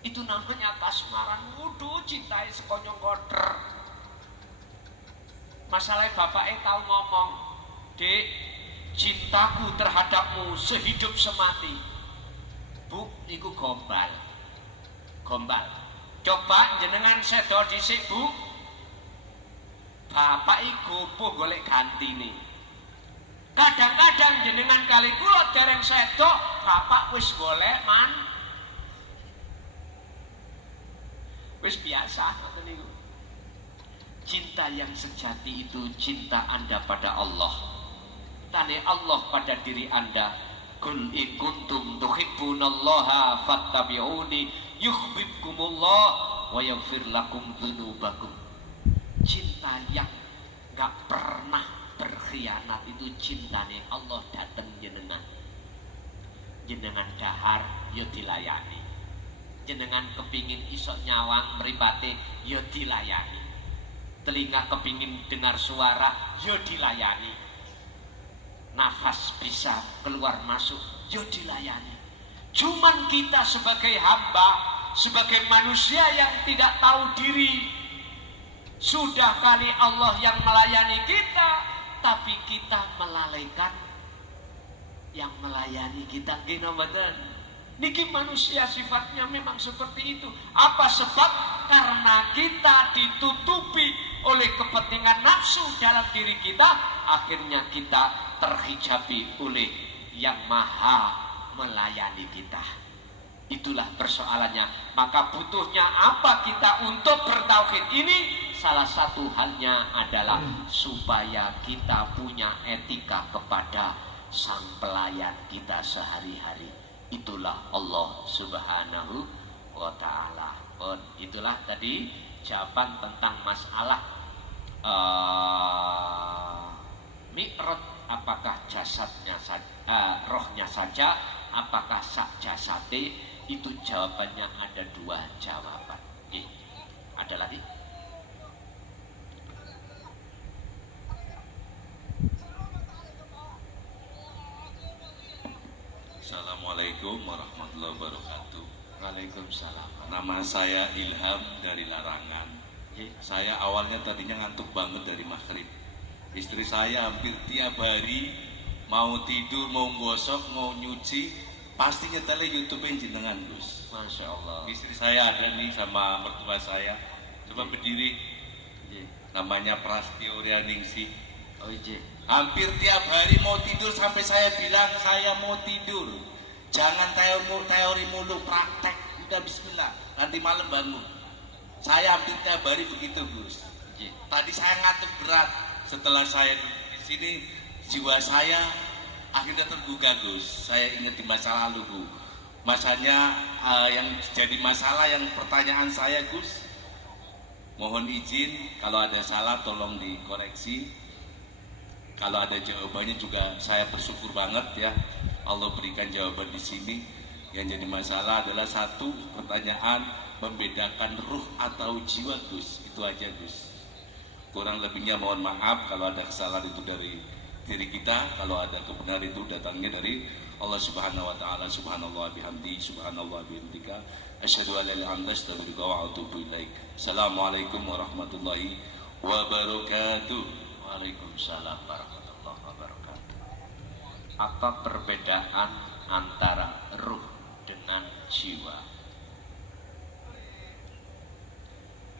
Itu namanya kasmaran. Wuduh, cintai sekonyong koder. Masalahnya bapaknya tahu ngomong, Dek, cintaku terhadapmu sehidup semati. Bu, itu gombal. Gombal. Coba jenengan sedo dhisik, Bu. Bapak iku gopoh golek gantine. Kadang-kadang jenengan kali kula dereng sedo, bapak wis golek wis biasa ngoten niku. Cinta yang sejati itu cinta Anda pada Allah. Tane Allah pada diri Anda. Qul in kuntum tuhibbunallaha fattabi'uni yuhibbukumullah wa yaghfir lakum dzunubakum. Cinta yang gak pernah berkhianat itu cintane Allah dateng jenengan. Jenengan dahar ya dilayani. Jenengan kepingin isok nyawang mripate ya dilayani. Telinga kepingin dengar suara ya dilayani. Nafas bisa keluar masuk ya dilayani. Cuman kita sebagai hamba, sebagai manusia yang tidak tahu diri, sudah kali Allah yang melayani kita, tapi kita melalaikan yang melayani kita. Gini mboten? Niki manusia sifatnya memang seperti itu. Apa sebab? Karena kita ditutupi oleh kepentingan nafsu dalam diri kita, akhirnya kita terhijabi oleh yang maha melayani kita. Itulah persoalannya. Maka butuhnya apa kita untuk bertauhid ini? Salah satu halnya adalah supaya kita punya etika kepada sang pelayan kita sehari-hari. Itulah Allah Subhanahu wa ta'ala. Itulah tadi jawaban tentang masalah mi'raj. Apakah jasadnya rohnya saja, apakah sak jasate? Itu jawabannya ada 2 jawaban. Ada lagi? Assalamualaikum warahmatullahi wabarakatuh. Waalaikumsalam. Nama saya Ilham dari Larangan. Saya awalnya tadinya ngantuk banget dari maghrib. Istri saya hampir tiap hari mau tidur, mau gosok, mau nyuci, pasti nyetelnya YouTube jenengan, Gus. Masya Allah. Istri saya ada nih sama mertua saya. Coba berdiri. Namanya Prastio Rianingsih. Oh iya. Hampir tiap hari mau tidur sampai saya bilang saya mau tidur. Jangan teori mulu, praktek. Udah bismillah, nanti malam bangun. Saya hampir tiap hari begitu, Gus. Tadi saya ngantuk berat. Setelah saya di sini, jiwa saya akhirnya tergugah, Gus. Saya ingat di masa lalu, Bu. Masanya yang jadi masalah, yang pertanyaan saya, Gus, mohon izin kalau ada salah tolong dikoreksi. Kalau ada jawabannya juga saya bersyukur banget ya. Allah berikan jawaban di sini. Yang jadi masalah adalah satu pertanyaan, membedakan ruh atau jiwa, Gus. Itu aja, Gus. Kurang lebihnya mohon maaf kalau ada kesalahan itu dari diri kita, kalau ada kebenaran itu datangnya dari Allah Subhanahu wa taala. Subhanallah bihamdi, subhanallah bihamdika, asyhadu an la ilaha illa anta, astaghfiruka wa atubu ilaik. Assalamualaikum warahmatullahi wabarakatuh. Waalaikumsalam warahmatullahi wabarakatuh. Apa perbedaan antara ruh dengan jiwa?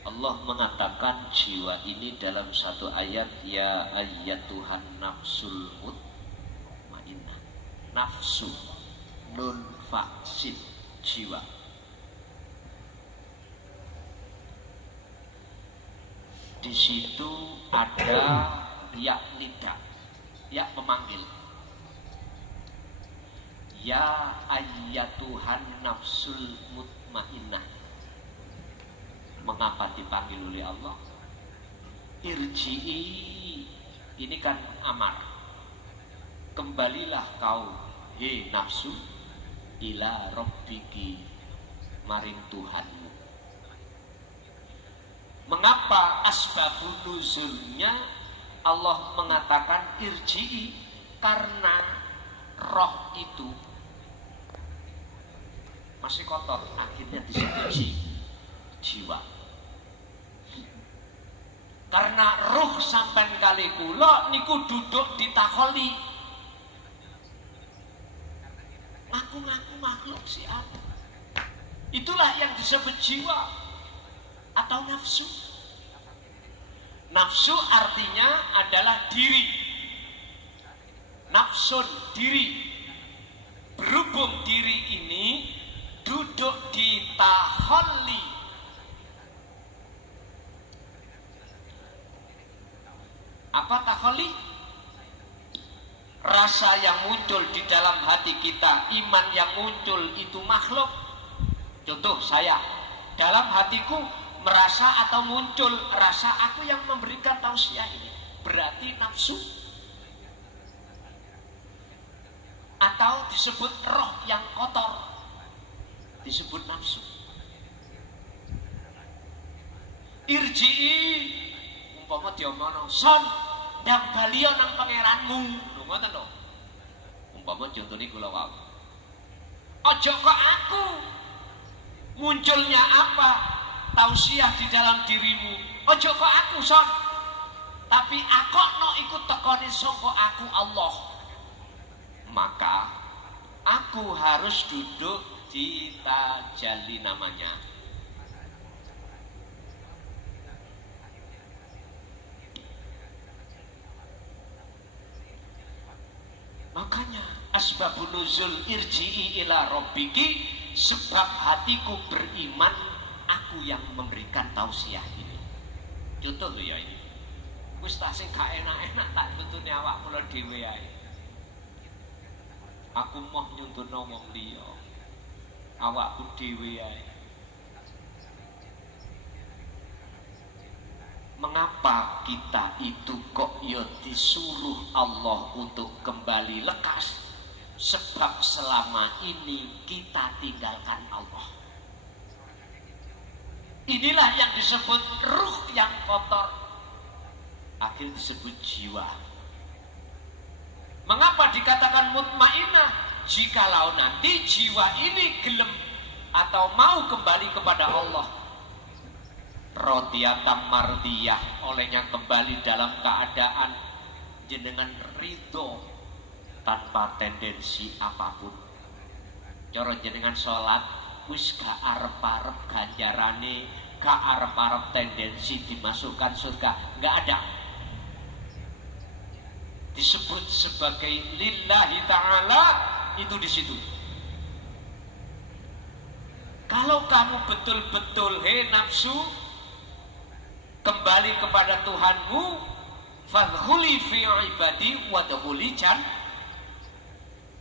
Allah mengatakan jiwa ini dalam satu ayat, ya ayyatuhan nafsul mutmainnah. Nafsu, nun faksin, jiwa. Di situ ada ya nida, ya memanggil. Ya ayyatuhan nafsul mutmainnah. Mengapa dipanggil oleh Allah? Irji'i, ini kan amar. Kembalilah kau, he nafsu, ila rabbiki, maring Tuhanmu. Mengapa asbabun nuzulnya Allah mengatakan irji'i? Karena roh itu masih kotor, akhirnya disebut jiwa. Karena ruh sampai kali kula niku duduk di takholi, ngaku-ngaku makhluk siapa. Itulah yang disebut jiwa atau nafsu. Nafsu artinya adalah diri. Nafsun, diri. Berhubung diri ini duduk di takholi, apa takholi? Rasa yang muncul di dalam hati kita, iman yang muncul itu makhluk. Contoh saya, dalam hatiku merasa atau muncul rasa aku yang memberikan tausiah ini, berarti nafsu. Atau disebut roh yang kotor, disebut nafsu. Irji'i, umpama diomono, son ndang baliyo nang pangeranmu, lho ngoten lho. Umpama contone kula wae. Aja kok aku. Munculnya apa? Tausiah di dalam dirimu. Aja kok aku, son. Tapi akokno iku tekone saka aku Allah. Maka aku harus duduk di tajalli namanya. Makanya asbabun nuzul irji'i ila rabbiki, sebab hatiku beriman, aku yang memberikan tausiah ini. Contoh lho ya ini. Wis tak sing gak enak-enak tak tuntune awak kula dhewe ae. Aku mau nyunturno wong liya. Awakku dhewe ae. Mengapa kita itu kok ya disuruh Allah untuk kembali lekas? Sebab selama ini kita tinggalkan Allah. Inilah yang disebut ruh yang kotor, akhirnya disebut jiwa. Mengapa dikatakan mutmainnah? Jikalau nanti jiwa ini gelem atau mau kembali kepada Allah, rodiyatan mardiyah, olehnya kembali dalam keadaan jenengan ridho tanpa tendensi apapun. Cara jenengan sholat wis gak arep-arep ganjarane, gak arep-arep tendensi dimasukkan surga, gak ada. Disebut sebagai lillahi ta'ala, itu di situ. Kalau kamu betul-betul nafsu, kembali kepada Tuhanmu, fadkhuli fi ibadi wadkhuli jannah.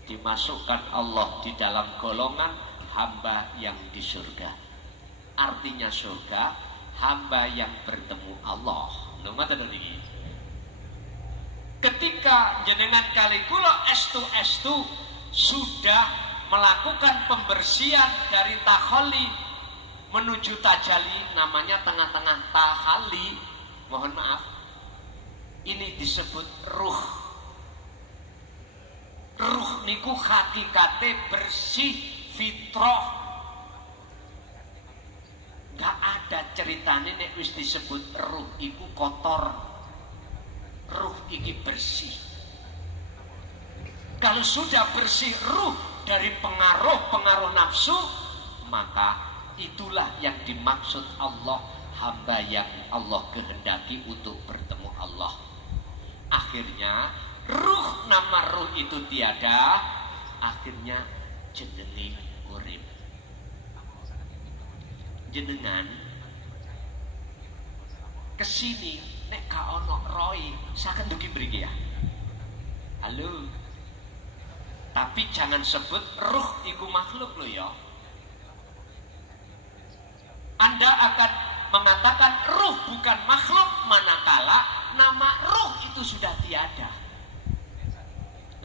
Dimasukkan Allah di dalam golongan hamba yang di surga. Artinya surga, hamba yang bertemu Allah. Ketika jenengan kali kula estu sudah melakukan pembersihan dari takholi menuju tajali, namanya tengah-tengah tahali, mohon maaf, ini disebut ruh. Ruh niku hakikate bersih, fitrah. Gak ada ceritanya nek wis disebut ruh iku kotor. Ruh iki bersih. Kalau sudah bersih ruh dari pengaruh nafsu, maka itulah yang dimaksud Allah, hamba yang Allah kehendaki untuk bertemu Allah. Akhirnya ruh, nama ruh itu tiada, akhirnya jenenge urip. Jenengan kesini nek ka ono roy saken dugi mriki ya. Halo. Tapi jangan sebut ruh iku makhluk lo ya. Anda akan mengatakan ruh bukan makhluk manakala nama ruh itu sudah tiada.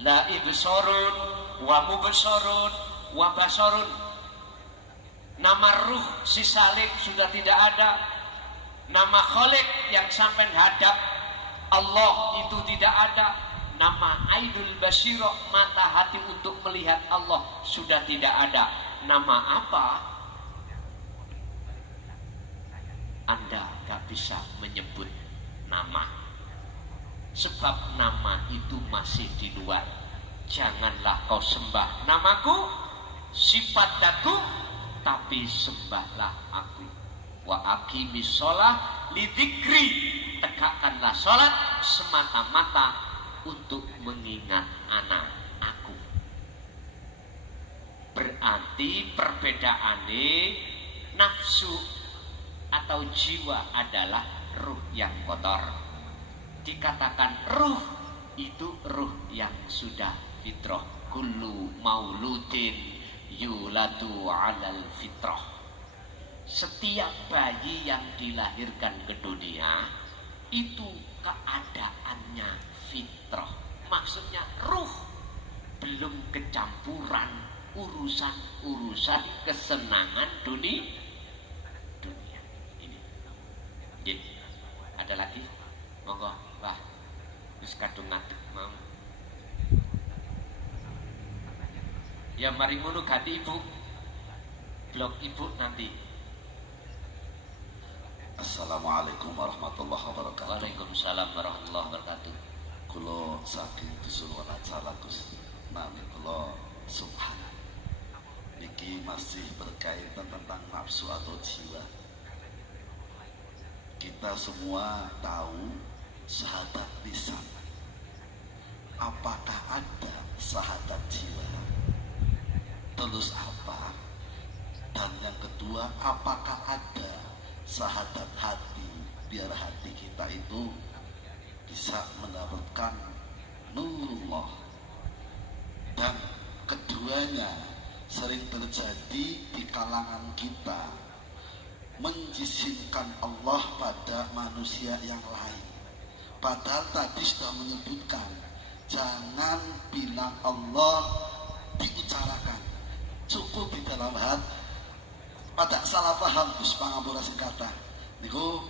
La ibsarun wa mubsarun wa basarun. Nama ruh si Salik sudah tidak ada. Nama Khalik yang sampai hadap Allah itu tidak ada. Nama Aidul Basiro, mata hati untuk melihat Allah, sudah tidak ada. Nama apa? Anda gak bisa menyebut nama, sebab nama itu masih di luar. Janganlah kau sembah namaku, sifat daku, tapi sembahlah aku. Wa aqimis sholah lidzikri, tegakkanlah sholat semata-mata untuk mengingat anak aku. Berarti perbedaannya nafsu atau jiwa adalah ruh yang kotor. Dikatakan ruh itu ruh yang sudah fitrah. Kullu mauludin yuladu alal fitrah. Setiap bayi yang dilahirkan ke dunia itu keadaannya fitrah. Maksudnya ruh belum kecampuran urusan-urusan kesenangan dunia. Ini. Jadi, ada lagi? Monggo, wah, wis kadung ngadeg mau. Ya mari ngono ganti ibu. Blok ibu nanti. Assalamualaikum warahmatullahi wabarakatuh. Waalaikumsalam warahmatullahi wabarakatuh. Kulo saking disuruhan acara Gus nami kulo subhan. Niki masih berkaitan tentang nafsu atau jiwa. Kita semua tahu syahadat lisan. Apakah ada syahadat jiwa? Terus apa? Dan yang kedua, apakah ada syahadat hati, biar hati kita itu bisa mendapatkan nurullah. Dan keduanya sering terjadi di kalangan kita, menjisimkan Allah pada manusia yang lain. Padahal tadi sudah menyebutkan jangan bilang Allah diucarakan, cukup di dalam hati. Pada salah paham Gus pangapura singkata niku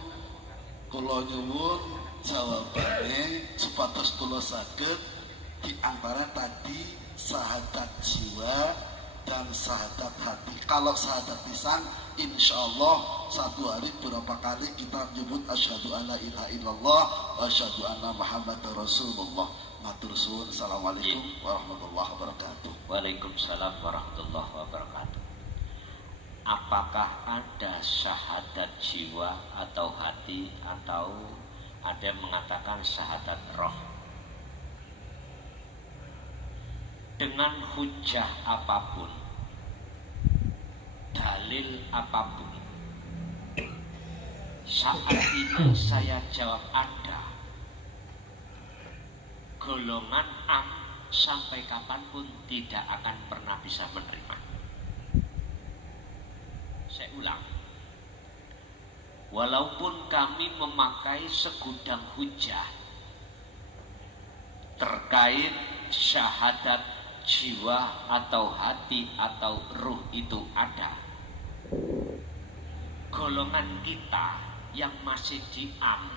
kula nyuwun jawabane supados kula saged di antara tadi syahadat jiwa dan syahadat hati. Kalau syahadat lisan insyaallah satu hari berapa kali kita menyebut asyhadu alla ilaha illallah wa asyhadu anna muhammadar rasulullah. Matur suwun. Assalamualaikum warahmatullahi wabarakatuh. Waalaikumsalam warahmatullahi wabarakatuh. Apakah ada syahadat jiwa atau hati, atau ada yang mengatakan syahadat roh? Dengan hujah apapun, dalil apapun, Saat ini saya jawab ada. Golongan am sampai kapanpun tidak akan pernah bisa menerima. Saya ulang. Walaupun kami memakai segudang hujah terkait syahadat jiwa atau hati atau ruh itu ada, golongan kita yang masih di am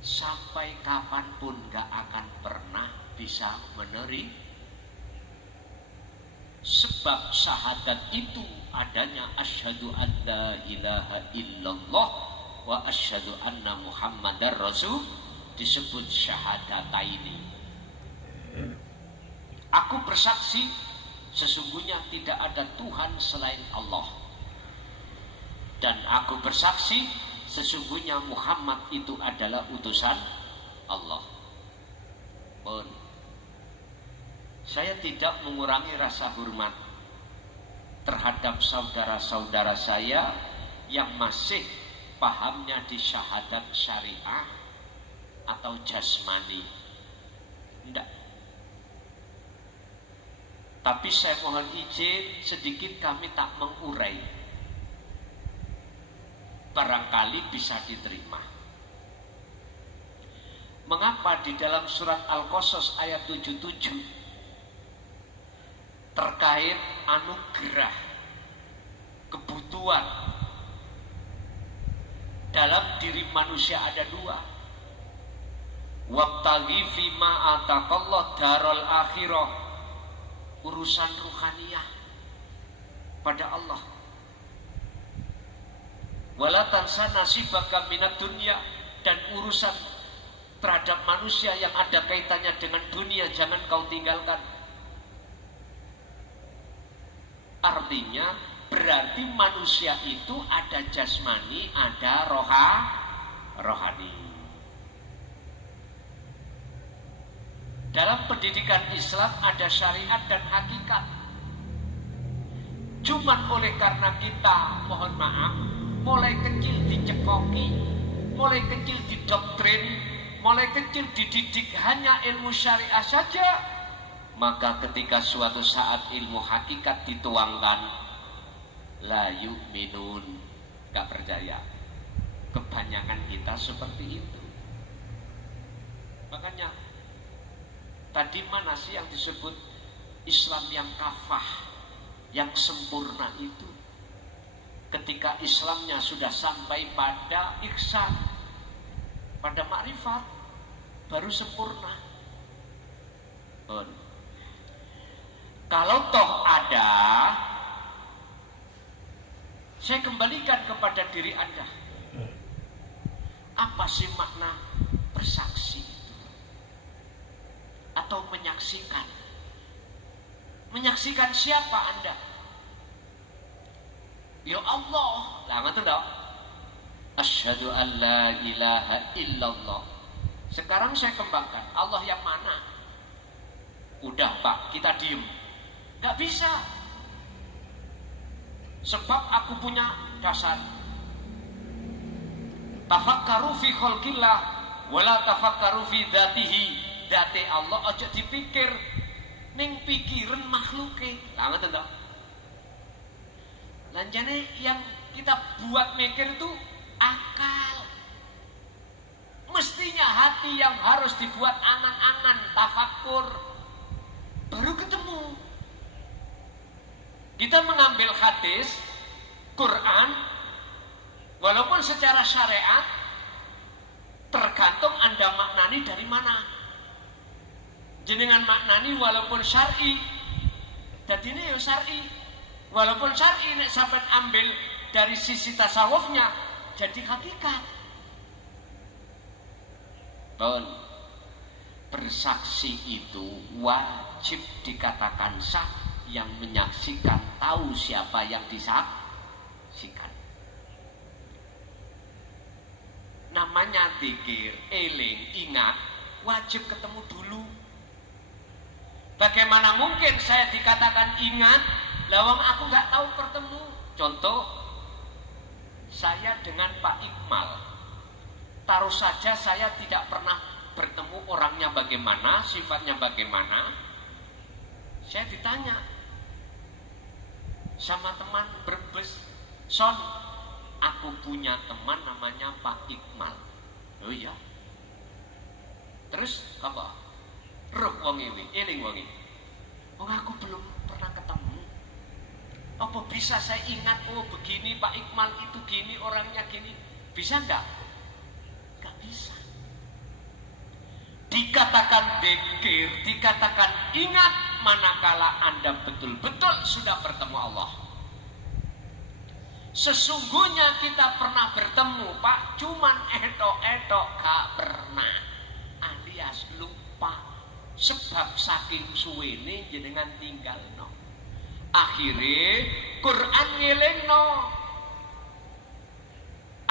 sampai kapanpun gak akan pernah bisa menerima. Sebab syahadat itu adanya asyhadu an la ilaha illallah wa asyhadu anna muhammadar rasul, disebut syahadataini. Aku bersaksi sesungguhnya tidak ada Tuhan selain Allah, dan aku bersaksi sesungguhnya Muhammad itu adalah utusan Allah. Pun saya tidak mengurangi rasa hormat terhadap saudara-saudara saya yang masih pahamnya di syahadat syariah atau jasmani. Tidak. Tapi saya mohon izin sedikit kami tak mengurai. Barangkali bisa diterima. Mengapa di dalam surat Al-Qasas ayat 77 terkait anugerah kebutuhan dalam diri manusia ada dua. Wabtaghi fima ataqallah darul akhirah, urusan ruhaniyah pada Allah. Wala tansa nasibaka minad dunya, dan urusan terhadap manusia yang ada kaitannya dengan dunia jangan kau tinggalkan. Artinya berarti manusia itu ada jasmani, ada rohani. Dalam pendidikan Islam ada syariat dan hakikat. Cuman oleh karena kita, mohon maaf, mulai kecil dicekoki, mulai kecil didoktrin, mulai kecil dididik hanya ilmu syariah saja, maka ketika suatu saat ilmu hakikat dituangkan, la yu'minun, gak percaya. Kebanyakan kita seperti itu. Makanya tadi mana sih yang disebut Islam yang kafah, yang sempurna itu? Ketika Islamnya sudah sampai pada ihsan, pada makrifat, baru sempurna. Kalau toh ada, saya kembalikan kepada diri Anda. Apa sih makna bersaksi itu? Atau menyaksikan? Menyaksikan siapa Anda? Ya Allah. Lah ngoten toh. Asyhadu an la ilaha illallah. Sekarang saya kembangkan, Allah yang mana? Udah Pak, kita diem. Gak bisa. Sebab aku punya dasar. Tafakkaru fi khalqillah wala tafakkaru fi dzatihi. Dzate Allah aja dipikir ning pikiran makhluke. Lah ngoten to. Lanjane yang kita buat mikir itu akal. Mestinya hati yang harus dibuat angan-angan, tafakkur, baru ketemu. Kita mengambil hadis, Quran, walaupun secara syariat, tergantung Anda maknani dari mana. Jenengan maknani walaupun syar'i, jadi ini ya syar'i. Walaupun syar'i, nek sampai ambil dari sisi tasawufnya, jadi hakikat. Bersaksi itu wajib dikatakan sah. Yang menyaksikan tahu siapa yang disaksikan. Namanya dzikir, eling, ingat, wajib ketemu dulu. Bagaimana mungkin saya dikatakan ingat, lawang aku nggak tahu bertemu. Contoh, saya dengan Pak Iqmal. Taruh saja saya tidak pernah bertemu orangnya bagaimana, sifatnya bagaimana. Saya ditanya sama teman Brebes, Son, aku punya teman namanya Pak Iqmal. Oh iya. Terus apa? Roh wong iki, eling wong iki. Oh aku belum pernah ketemu. Apa bisa saya ingat, oh begini Pak Iqmal itu gini, orangnya gini. Bisa enggak? Enggak bisa. Dikatakan dzikir, dikatakan ingat manakala Anda betul-betul sudah bertemu Allah. Sesungguhnya kita pernah bertemu Pak, cuman edok-edok gak pernah, alias lupa. Sebab saking suwene jenengan tinggal no. Akhirnya Quran ngelingno.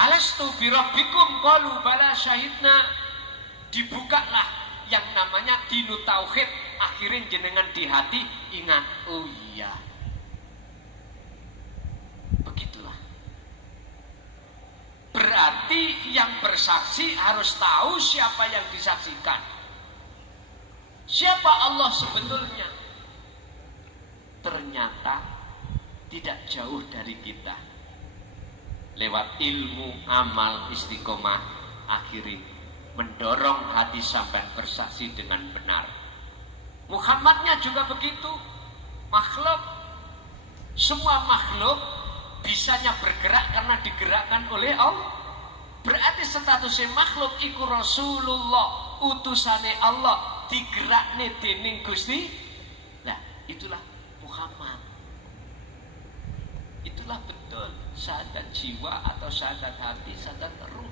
Alastu birabbikum qalu bala syahidna. Dibukalah yang namanya dinu tauhid. Akhirnya jenengan di hati ingat, oh iya. Begitulah. Berarti yang bersaksi harus tahu siapa yang disaksikan. Siapa Allah sebetulnya? Ternyata tidak jauh dari kita. Lewat ilmu, amal, istiqomah, akhirnya mendorong hati sampai bersaksi dengan benar. Muhammadnya juga begitu. Makhluk, semua makhluk bisanya bergerak karena digerakkan oleh Allah. Berarti statusnya makhluk iku Rasulullah, utusane Allah, digerakne dening Gusti. Nah, itulah Muhammad. Itulah betul syahadat jiwa atau syahadat hati, syahadat ruh.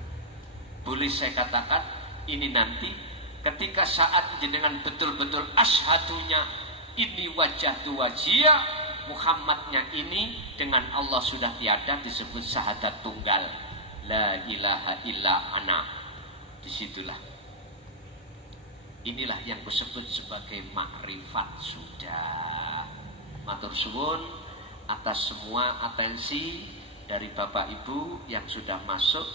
Boleh saya katakan ini nanti ketika saat jenengan betul-betul ashadunya ini wajah tu wajia, Muhammadnya ini dengan Allah sudah tiada, disebut syahadat tunggal, la ilaha illa ana. Disitulah, inilah yang disebut sebagai makrifat. Sudah matur suwun atas semua atensi dari Bapak Ibu yang sudah masuk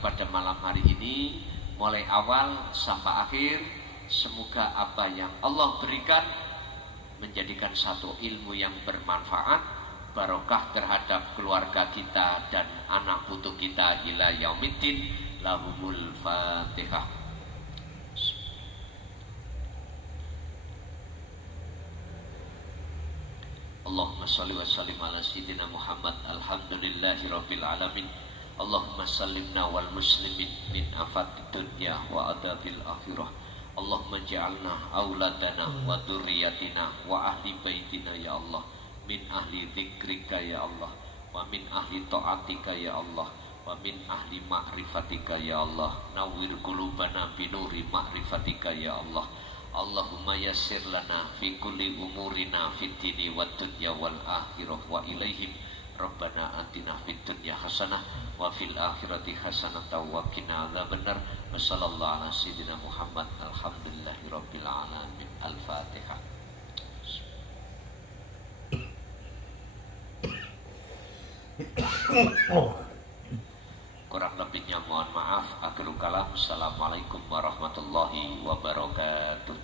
pada malam hari ini, mulai awal sampai akhir. Semoga apa yang Allah berikan menjadikan satu ilmu yang bermanfaat, barokah terhadap keluarga kita dan anak putu kita ila yaumiddin. Lahumul Fatihah. Allahumma sholli wa sallim ala sayyidina Muhammad. Alhamdulillahi rabbil alamin. Allahumma sallimna wal muslimin min afatid dunya wa adabil akhirah. Allahumma ja'alna auladana wa dzurriyyatina wa ahli baitina ya Allah, min ahli dzikrika ya Allah, wa min ahli ta'atika ya Allah, wa min ahli ma'rifatika ya Allah. Nawwir qulubana binuri ma'rifatika ya Allah. Allahumma yassir lana fi kulli umurina fid dini wad dunya wal akhirah wa ilaihim. Rabbana atina fid dunya hasanah wa fil akhirati hasanah wa qina adzabannar. Wa sallallahu ala sayyidina Muhammad. Alhamdulillahi rabbil alamin. Al-Fatihah. Kurang lebihnya mohon maaf. Akhirul kalam. Assalamualaikum warahmatullahi wabarakatuh.